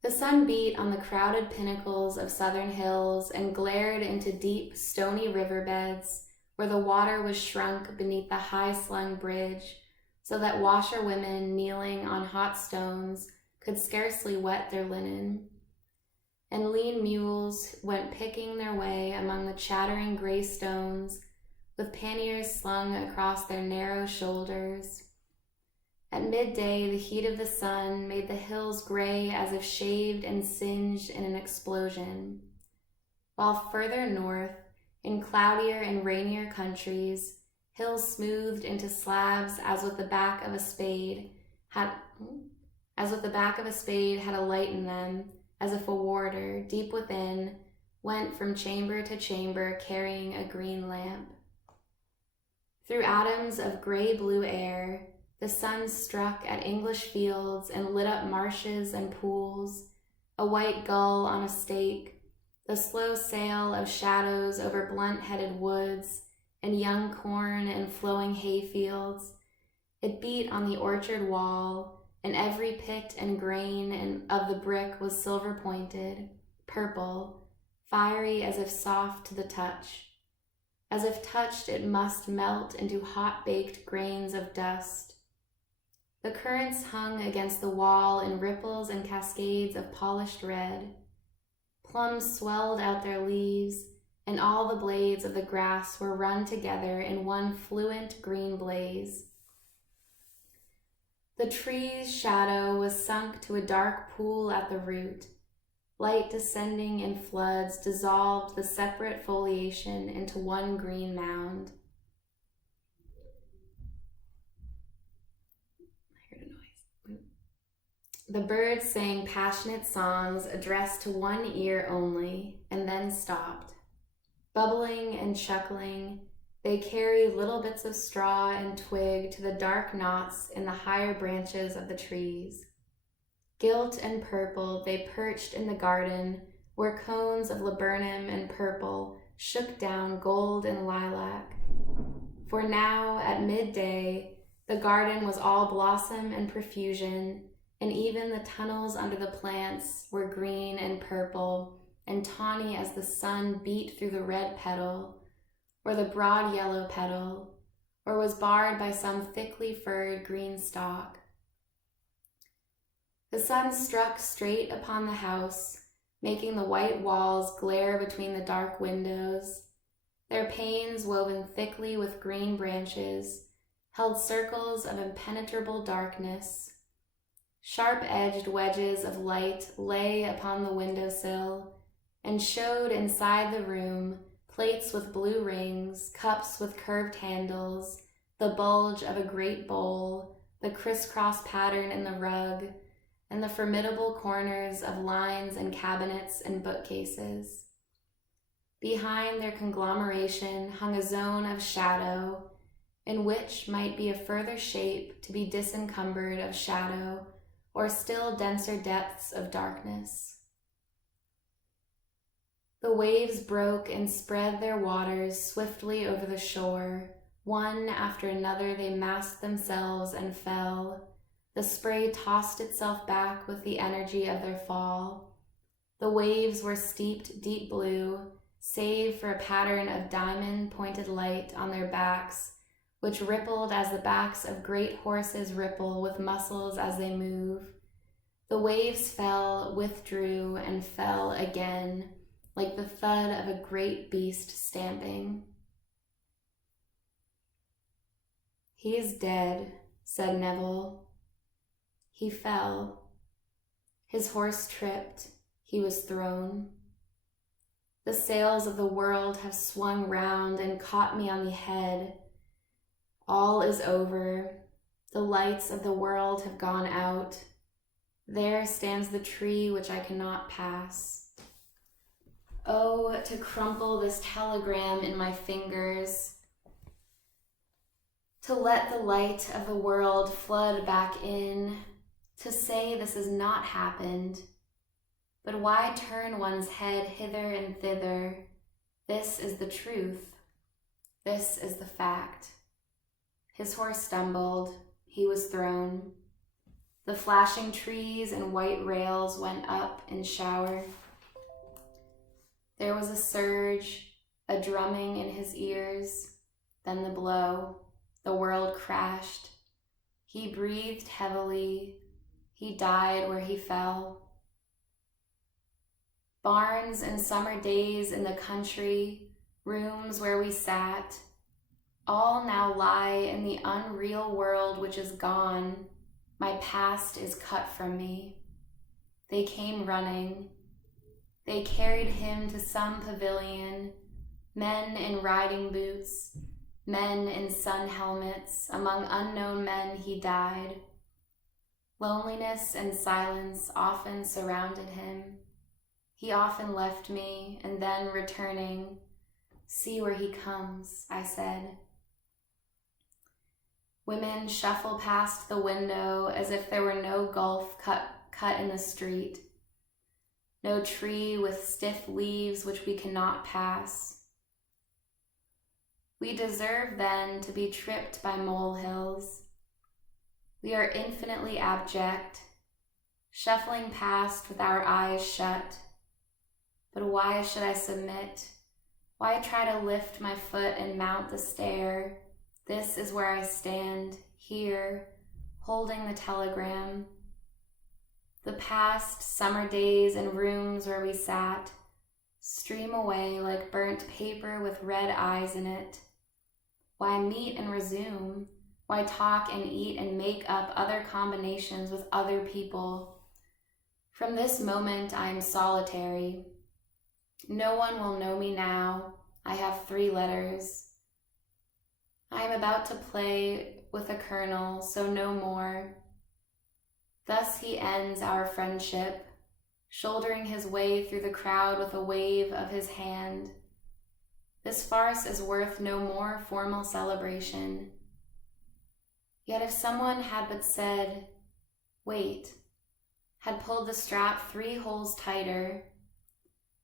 The sun beat on the crowded pinnacles of southern hills and glared into deep, stony riverbeds where the water was shrunk beneath the high-slung bridge so that washerwomen kneeling on hot stones could scarcely wet their linen. And lean mules went picking their way among the chattering gray stones with panniers slung across their narrow shoulders. At midday, the heat of the sun made the hills gray as if shaved and singed in an explosion, while further north, in cloudier and rainier countries, hills smoothed into slabs as with the back of a spade had a light in them, as if a warder, deep within, went from chamber to chamber carrying a green lamp. Through atoms of gray-blue air, the sun struck at English fields and lit up marshes and pools, a white gull on a stake, the slow sail of shadows over blunt-headed woods and young corn and flowing hay fields. It beat on the orchard wall, and every pit and grain of the brick was silver-pointed, purple, fiery as if soft to the touch. As if touched, it must melt into hot-baked grains of dust. The currents hung against the wall in ripples and cascades of polished red. Plums swelled out their leaves, and all the blades of the grass were run together in one fluent green blaze. The tree's shadow was sunk to a dark pool at the root. Light descending in floods dissolved the separate foliation into one green mound. I heard a noise. The birds sang passionate songs addressed to one ear only, and then stopped. Bubbling and chuckling, they carry little bits of straw and twig to the dark knots in the higher branches of the trees. Gilt and purple, they perched in the garden where cones of laburnum and purple shook down gold and lilac. For now, at midday, the garden was all blossom and profusion, and even the tunnels under the plants were green and purple and tawny as the sun beat through the red petal, or the broad yellow petal, or was barred by some thickly furred green stalk. The sun struck straight upon the house, making the white walls glare between the dark windows. Their panes, woven thickly with green branches, held circles of impenetrable darkness. Sharp-edged wedges of light lay upon the windowsill and showed inside the room plates with blue rings, cups with curved handles, the bulge of a great bowl, the crisscross pattern in the rug, and the formidable corners of lines and cabinets and bookcases. Behind their conglomeration hung a zone of shadow, in which might be a further shape to be disencumbered of shadow, or still denser depths of darkness. The waves broke and spread their waters swiftly over the shore. One after another they massed themselves and fell. The spray tossed itself back with the energy of their fall. The waves were steeped deep blue, save for a pattern of diamond-pointed light on their backs, which rippled as the backs of great horses ripple with muscles as they move. The waves fell, withdrew, and fell again, like the thud of a great beast stamping. "He is dead," said Neville. He fell. His horse tripped. He was thrown. The sails of the world have swung round and caught me on the head. All is over. The lights of the world have gone out. There stands the tree which I cannot pass. Oh, to crumple this telegram in my fingers, to let the light of the world flood back in, to say this has not happened. But why turn one's head hither and thither? This is the truth. This is the fact. His horse stumbled. He was thrown. The flashing trees and white rails went up in shower. There was a surge, a drumming in his ears, then the blow. The world crashed. He breathed heavily. He died where he fell. Barns and summer days in the country, rooms where we sat, all now lie in the unreal world which is gone. My past is cut from me. They came running. They carried him to some pavilion, men in riding boots, men in sun helmets. Among unknown men he died. Loneliness and silence often surrounded him. He often left me, and then returning, "See where he comes," I said. Women shuffle past the window as if there were no gulf cut in the street, no tree with stiff leaves which we cannot pass. We deserve then to be tripped by molehills. We are infinitely abject, shuffling past with our eyes shut. But why should I submit? Why try to lift my foot and mount the stair? This is where I stand, here, holding the telegram. The past summer days and rooms where we sat stream away like burnt paper with red eyes in it. Why meet and resume? Why talk and eat and make up other combinations with other people? From this moment I am solitary. No one will know me now. I have 3 letters. I am about to play with a colonel, so no more. Thus he ends our friendship, shouldering his way through the crowd with a wave of his hand. This farce is worth no more formal celebration. Yet if someone had but said, "Wait," had pulled the strap 3 holes tighter,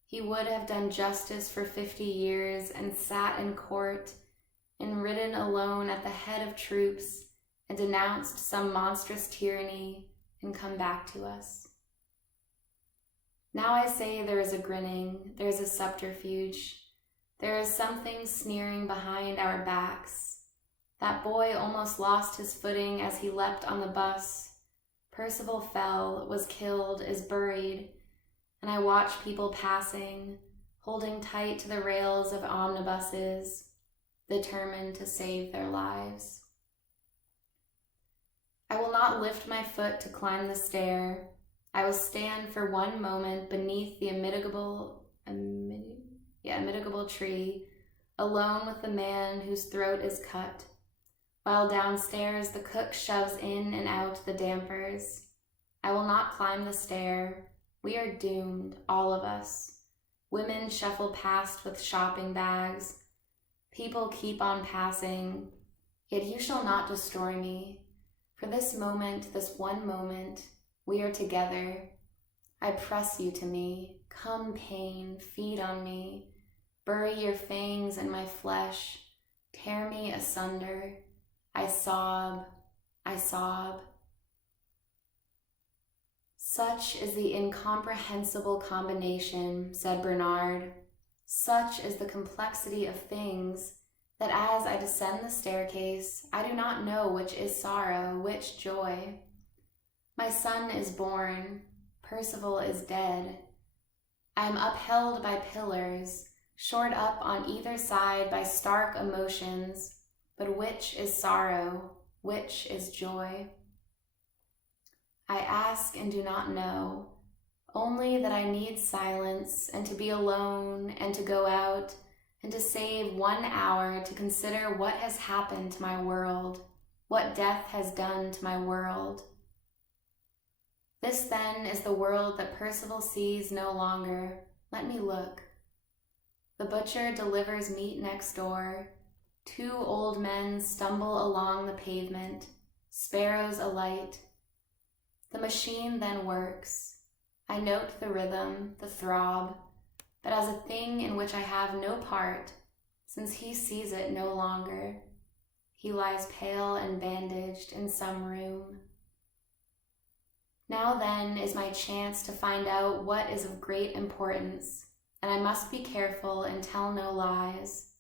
he would have done justice for 50 years and sat in court and ridden alone at the head of troops and denounced some monstrous tyranny and come back to us. Now I say there is a grinning, there is a subterfuge, there is something sneering behind our backs. That boy almost lost his footing as he leapt on the bus. Percival fell, was killed, is buried, and I watch people passing, holding tight to the rails of omnibuses, determined to save their lives. I will not lift my foot to climb the stair. I will stand for one moment beneath the yet mitigable tree, alone with the man whose throat is cut, while downstairs the cook shoves in and out the dampers. I will not climb the stair. We are doomed, all of us. Women shuffle past with shopping bags. People keep on passing. Yet you shall not destroy me. For this moment, this one moment, we are together. I press you to me. Come, pain, feed on me. Bury your fangs in my flesh. Tear me asunder. I sob. I sob. Such is the incomprehensible combination, said Bernard. Such is the complexity of things that as I descend the staircase, I do not know which is sorrow, which joy. My son is born. Percival is dead. I am upheld by pillars, shored up on either side by stark emotions, but which is sorrow, which is joy? I ask and do not know, only that I need silence and to be alone and to go out and to save 1 hour to consider what has happened to my world, what death has done to my world. This then is the world that Percival sees no longer. Let me look. The butcher delivers meat next door. 2 old men stumble along the pavement, sparrows alight. The machine then works. I note the rhythm, the throb, but as a thing in which I have no part, since he sees it no longer. He lies pale and bandaged in some room. Now then is my chance to find out what is of great importance, and I must be careful and tell no lies.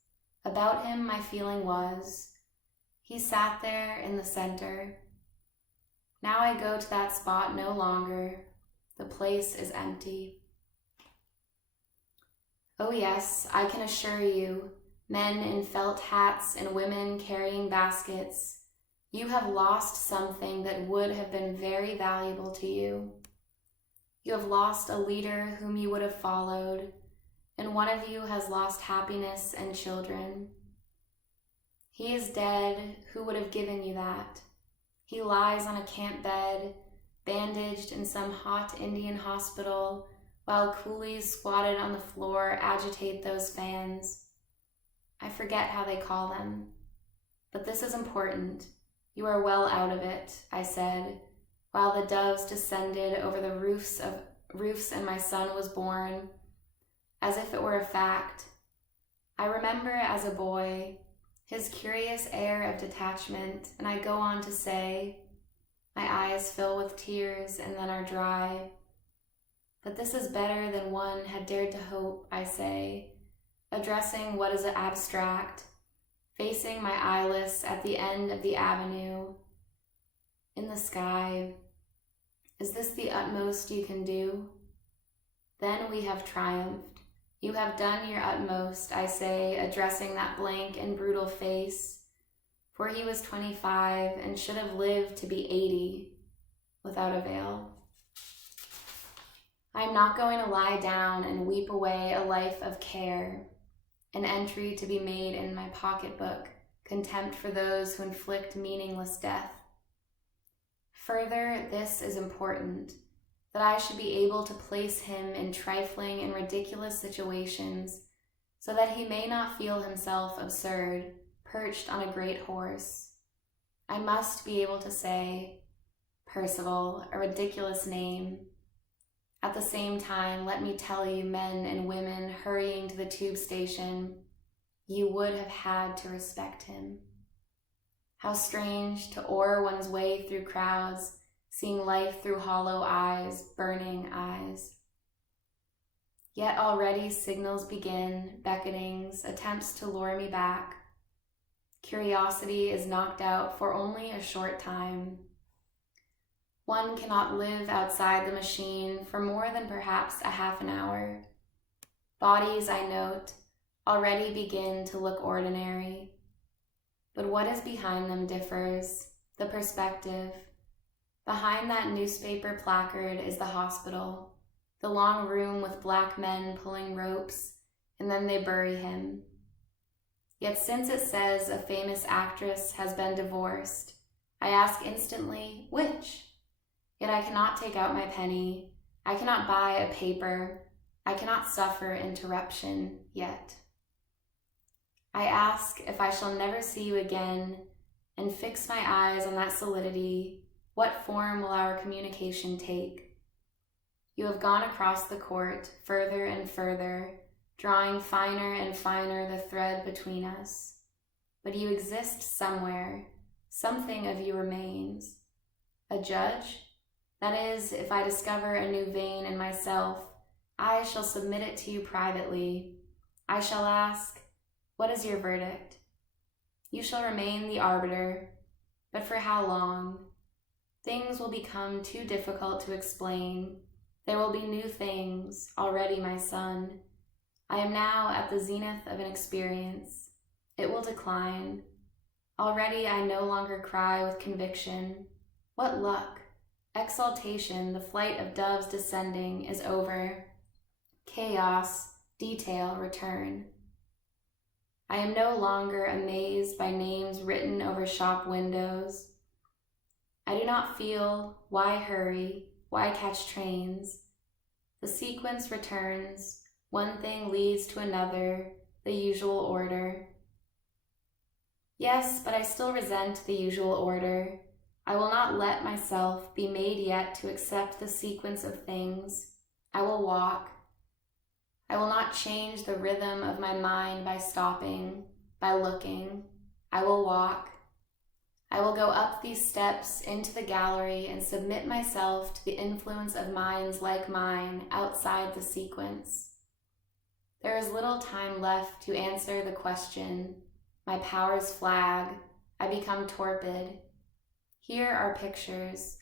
About him my feeling was, he sat there in the center. Now I go to that spot no longer. The place is empty. Oh yes, I can assure you, men in felt hats and women carrying baskets, you have lost something that would have been very valuable to you. You have lost a leader whom you would have followed, and one of you has lost happiness and children. He is dead who would have given you that. He lies on a camp bed, bandaged in some hot Indian hospital, while coolies squatted on the floor agitate those fans. I forget how they call them. But this is important. You are well out of it, I said, while the doves descended over the roofs and my son was born, as if it were a fact. I remember as a boy his curious air of detachment, and I go on to say, my eyes fill with tears and then are dry. But this is better than one had dared to hope, I say, addressing what is abstract, facing my eyeless at the end of the avenue. In the sky, is this the utmost you can do? Then we have triumphed. You have done your utmost, I say, addressing that blank and brutal face, for he was 25 and should have lived to be 80, without avail. I am not going to lie down and weep away a life of care, an entry to be made in my pocketbook, contempt for those who inflict meaningless death. Further, this is important, that I should be able to place him in trifling and ridiculous situations so that he may not feel himself absurd, perched on a great horse. I must be able to say, Percival, a ridiculous name. At the same time, let me tell you, men and women hurrying to the tube station, you would have had to respect him. How strange to oar one's way through crowds, seeing life through hollow eyes, burning eyes. Yet already signals begin, beckonings, attempts to lure me back. Curiosity is knocked out for only a short time. One cannot live outside the machine for more than perhaps a half an hour. Bodies, I note, already begin to look ordinary. But what is behind them differs, the perspective. Behind that newspaper placard is the hospital, the long room with black men pulling ropes, and then they bury him. Yet since it says a famous actress has been divorced, I ask instantly, which? Yet I cannot take out my penny, I cannot buy a paper, I cannot suffer interruption yet. I ask if I shall never see you again, and fix my eyes on that solidity, what form will our communication take? You have gone across the court, further and further, drawing finer and finer the thread between us. But you exist somewhere, something of you remains. A judge? That is, if I discover a new vein in myself, I shall submit it to you privately. I shall ask, what is your verdict? You shall remain the arbiter, but for how long? Things will become too difficult to explain. There will be new things, already, my son. I am now at the zenith of an experience. It will decline. Already I no longer cry with conviction. What luck! Exaltation, the flight of doves descending, is over. Chaos, detail, return. I am no longer amazed by names written over shop windows. I do not feel, why hurry, why catch trains? The sequence returns, one thing leads to another, the usual order. Yes, but I still resent the usual order. I will not let myself be made yet to accept the sequence of things. I will walk. I will not change the rhythm of my mind by stopping, by looking. I will walk. I will go up these steps into the gallery and submit myself to the influence of minds like mine outside the sequence. There is little time left to answer the question. My powers flag. I become torpid. Here are pictures.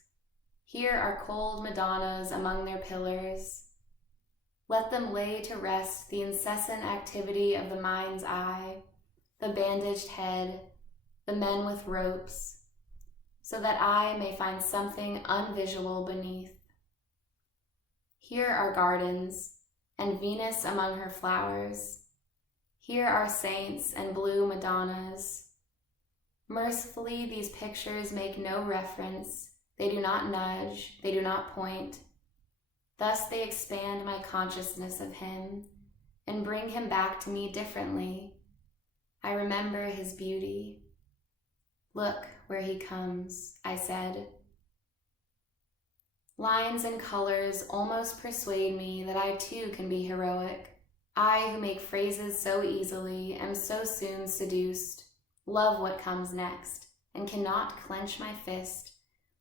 Here are cold Madonnas among their pillars. Let them lay to rest the incessant activity of the mind's eye, the bandaged head, the men with ropes, so that I may find something unvisual beneath. Here are gardens, and Venus among her flowers. Here are saints and blue Madonnas. Mercifully, these pictures make no reference. They do not nudge, they do not point. Thus they expand my consciousness of him and bring him back to me differently. I remember his beauty. Look where he comes, I said. Lines and colors almost persuade me that I too can be heroic. I who make phrases so easily am so soon seduced, love what comes next, and cannot clench my fist,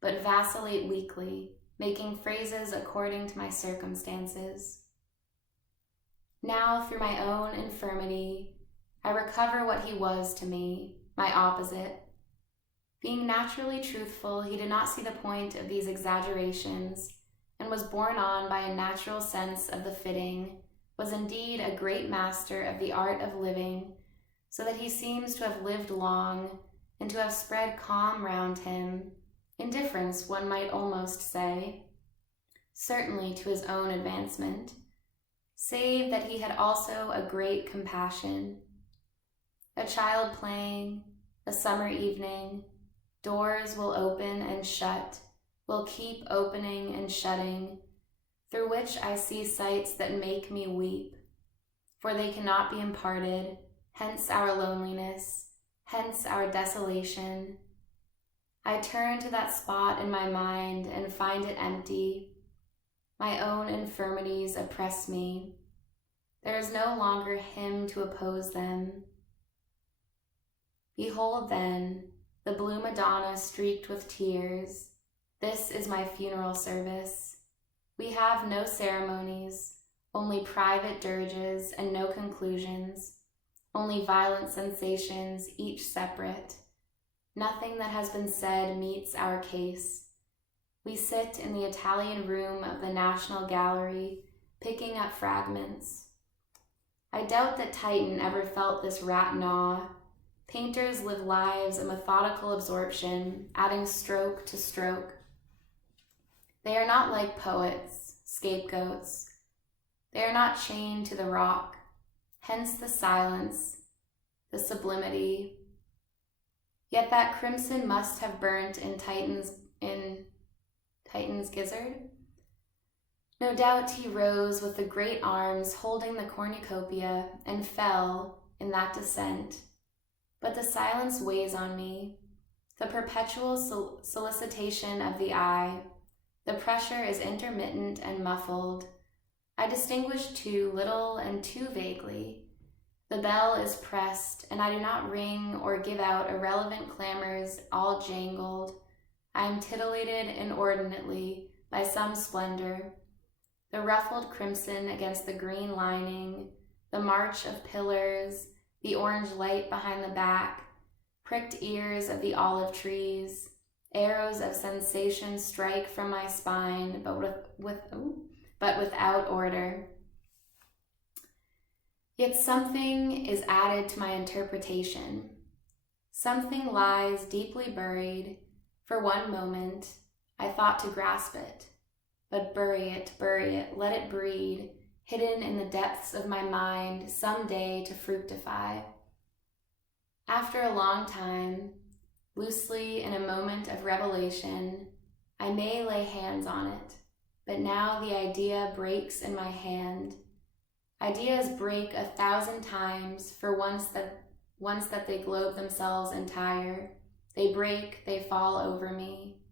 but vacillate weakly, making phrases according to my circumstances. Now, through my own infirmity, I recover what he was to me, my opposite. Being naturally truthful, he did not see the point of these exaggerations, and was borne on by a natural sense of the fitting, was indeed a great master of the art of living, so that he seems to have lived long, and to have spread calm round him, indifference one might almost say, certainly to his own advancement, save that he had also a great compassion. A child playing, a summer evening, doors will open and shut, will keep opening and shutting, through which I see sights that make me weep, for they cannot be imparted, hence our loneliness, hence our desolation. I turn to that spot in my mind and find it empty. My own infirmities oppress me. There is no longer him to oppose them. Behold then, the blue Madonna streaked with tears. This is my funeral service. We have no ceremonies, only private dirges and no conclusions, only violent sensations, each separate. Nothing that has been said meets our case. We sit in the Italian room of the National Gallery, picking up fragments. I doubt that Titan ever felt this rat gnaw. Painters live lives of methodical absorption, adding stroke to stroke. They are not like poets, scapegoats. They are not chained to the rock. hence the silence, the sublimity. Yet that crimson must have burnt in Titan's gizzard. No doubt he rose with the great arms holding the cornucopia and fell in that descent. But the silence weighs on me, the perpetual solicitation of the eye. The pressure is intermittent and muffled. I distinguish too little and too vaguely. The bell is pressed, and I do not ring or give out irrelevant clamors all jangled. I am titillated inordinately by some splendor. The ruffled crimson against the green lining, the march of pillars, the orange light behind the back, pricked ears of the olive trees, arrows of sensation strike from my spine, but without order. Yet something is added to my interpretation. Something lies deeply buried. For one moment, I thought to grasp it. But bury it, let it breed, hidden in the depths of my mind, some day to fructify. After a long time, loosely in a moment of revelation, I may lay hands on it, but now the idea breaks in my hand. Ideas break 1,000 times, for once that they globe themselves entire. They break, they fall over me.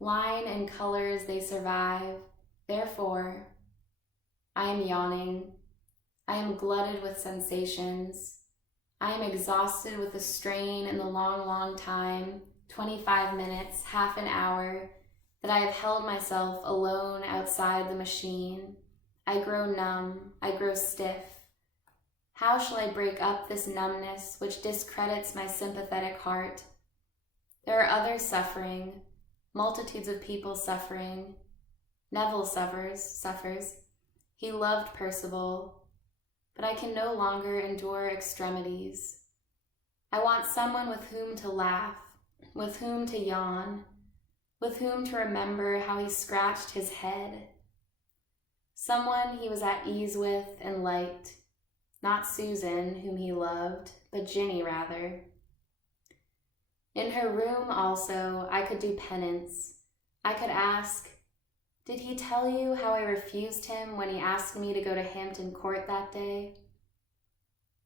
Line and colors they survive, therefore, I am yawning. I am glutted with sensations. I am exhausted with the strain in the long time, 25 minutes, half an hour, that I have held myself alone outside the machine. I grow numb, I grow stiff. How shall I break up this numbness which discredits my sympathetic heart? There are others suffering, multitudes of people suffering. Neville suffers. He loved Percival, but I can no longer endure extremities. I want someone with whom to laugh, with whom to yawn, with whom to remember how he scratched his head. Someone he was at ease with and liked, not Susan, whom he loved, but Ginny rather. In her room also I could do penance. I could ask, "Did he tell you how I refused him when he asked me to go to Hampton Court that day?"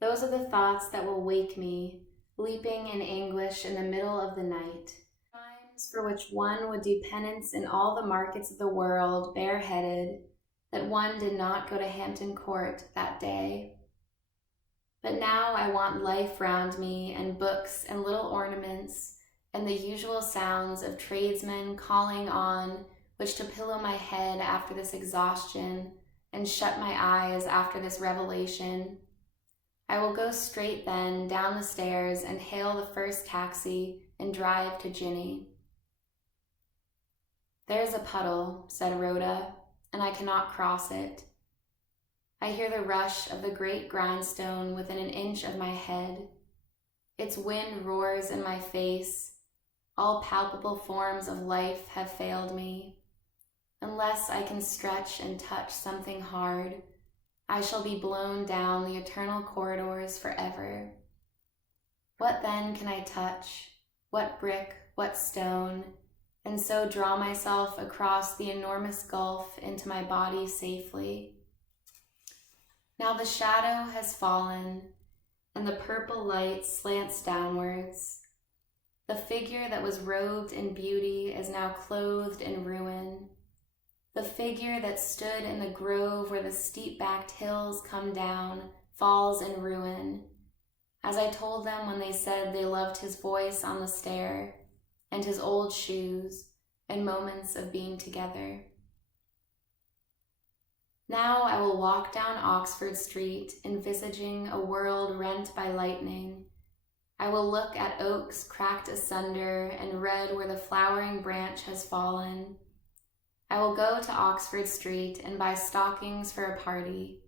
Those are the thoughts that will wake me, leaping in anguish in the middle of the night. Times for which one would do penance in all the markets of the world, bareheaded, that one did not go to Hampton Court that day. But now I want life round me, and books and little ornaments, and the usual sounds of tradesmen calling on, which to pillow my head after this exhaustion, and shut my eyes after this revelation. I will go straight then down the stairs and hail the first taxi and drive to Ginny. "There's a puddle," said Rhoda, "and I cannot cross it. I hear the rush of the great grindstone within an inch of my head. Its wind roars in my face. All palpable forms of life have failed me. Unless I can stretch and touch something hard, I shall be blown down the eternal corridors forever. What then can I touch? What brick, what stone, and so draw myself across the enormous gulf into my body safely? Now the shadow has fallen, and the purple light slants downwards. The figure that was robed in beauty is now clothed in ruin. The figure that stood in the grove where the steep-backed hills come down falls in ruin, as I told them when they said they loved his voice on the stair, and his old shoes, and moments of being together. Now I will walk down Oxford Street, envisaging a world rent by lightning. I will look at oaks cracked asunder and red where the flowering branch has fallen. I will go to Oxford Street and buy stockings for a party.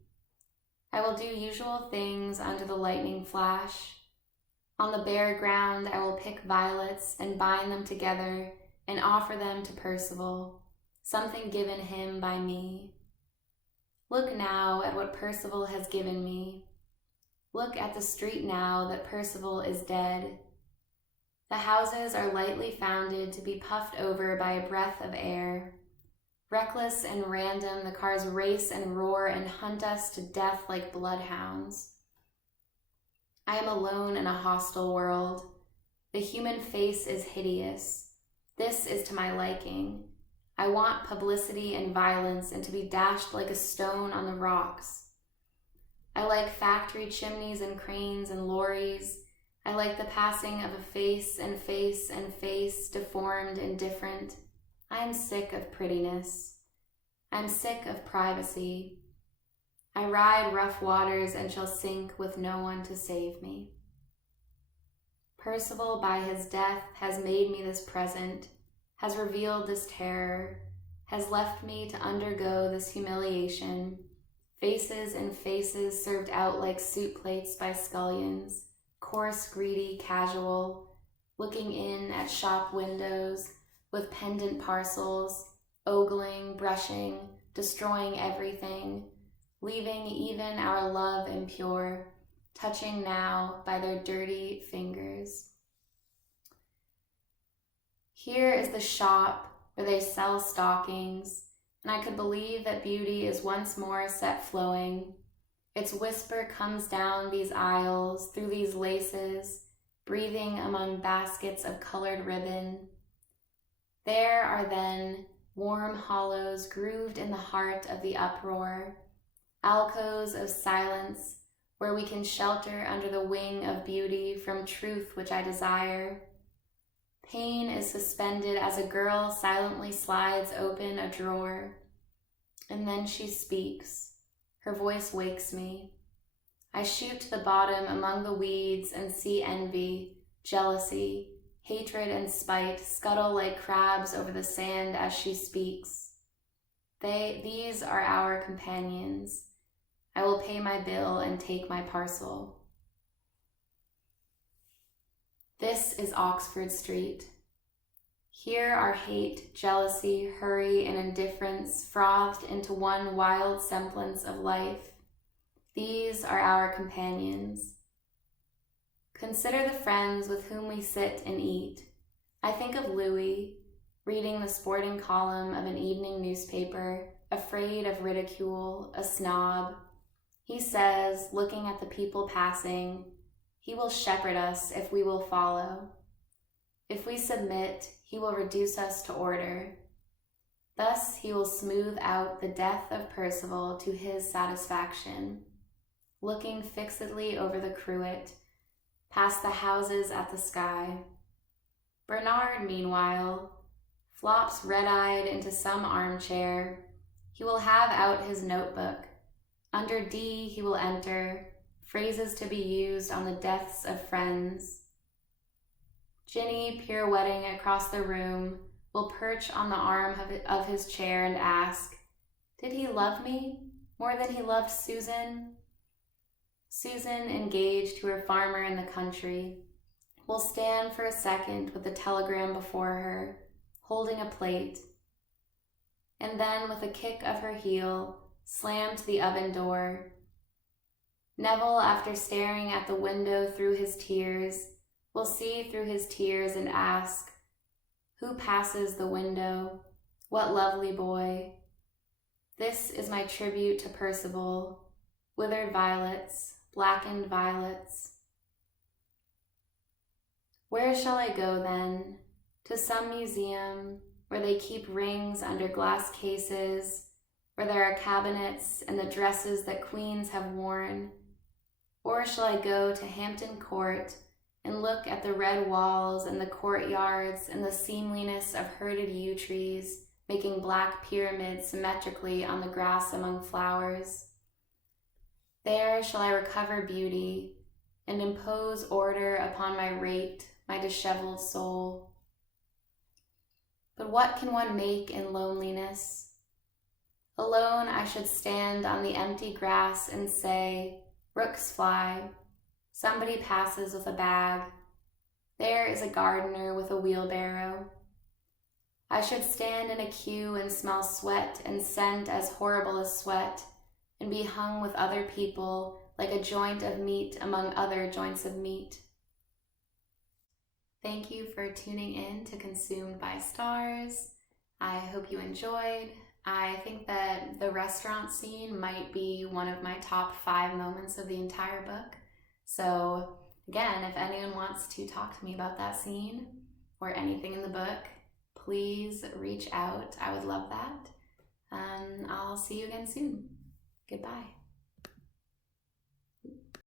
I will do usual things under the lightning flash. On the bare ground I will pick violets and bind them together and offer them to Percival, something given him by me. Look now at what Percival has given me. Look at the street now that Percival is dead. The houses are lightly founded to be puffed over by a breath of air. Reckless and random, the cars race and roar and hunt us to death like bloodhounds. I am alone in a hostile world. The human face is hideous. This is to my liking. I want publicity and violence and to be dashed like a stone on the rocks. I like factory chimneys and cranes and lorries. I like the passing of a face and face and face, deformed and different. I am sick of prettiness. I am sick of privacy. I ride rough waters and shall sink with no one to save me. Percival, by his death, has made me this present, has revealed this terror, has left me to undergo this humiliation, faces and faces served out like soup plates by scullions, coarse, greedy, casual, looking in at shop windows with pendant parcels, ogling, brushing, destroying everything, leaving even our love impure, touching now by their dirty fingers. Here is the shop where they sell stockings, and I could believe that beauty is once more set flowing. Its whisper comes down these aisles, through these laces, breathing among baskets of colored ribbon. There are then warm hollows grooved in the heart of the uproar, alcoves of silence where we can shelter under the wing of beauty from truth which I desire. Pain is suspended as a girl silently slides open a drawer, and then she speaks. Her voice wakes me. I shoot to the bottom among the weeds and see envy, jealousy, hatred and spite scuttle like crabs over the sand as she speaks. These are our companions. I will pay my bill and take my parcel. This is Oxford Street. Here are hate, jealousy, hurry, and indifference frothed into one wild semblance of life. These are our companions. Consider the friends with whom we sit and eat. I think of Louis, reading the sporting column of an evening newspaper, afraid of ridicule, a snob. He says, looking at the people passing, he will shepherd us if we will follow. If we submit, he will reduce us to order. Thus he will smooth out the death of Percival to his satisfaction, looking fixedly over the cruet, past the houses at the sky. Bernard, meanwhile, flops red-eyed into some armchair. He will have out his notebook. Under D he will enter, phrases to be used on the deaths of friends. Ginny, pirouetting across the room, will perch on the arm of his chair and ask, "Did he love me more than he loved Susan?" Susan, engaged to her farmer in the country, will stand for a second with the telegram before her, holding a plate, and then with a kick of her heel, slam to the oven door. Neville, after staring at the window through his tears, will see through his tears and ask, "Who passes the window? What lovely boy?" This is my tribute to Percival, withered violets, blackened violets. Where shall I go then? To some museum where they keep rings under glass cases, where there are cabinets and the dresses that queens have worn? Or shall I go to Hampton Court and look at the red walls and the courtyards and the seemliness of herded yew trees making black pyramids symmetrically on the grass among flowers? There shall I recover beauty and impose order upon my raked, my disheveled soul. But what can one make in loneliness? Alone I should stand on the empty grass and say, "Rooks fly." Somebody passes with a bag. There is a gardener with a wheelbarrow. I should stand in a queue and smell sweat and scent as horrible as sweat, and be hung with other people like a joint of meat among other joints of meat. Thank you for tuning in to Consumed by Stars. I hope you enjoyed. I think that the restaurant scene might be one of my top 5 moments of the entire book. So again, if anyone wants to talk to me about that scene or anything in the book, please reach out. I would love that. I'll see you again soon. Goodbye.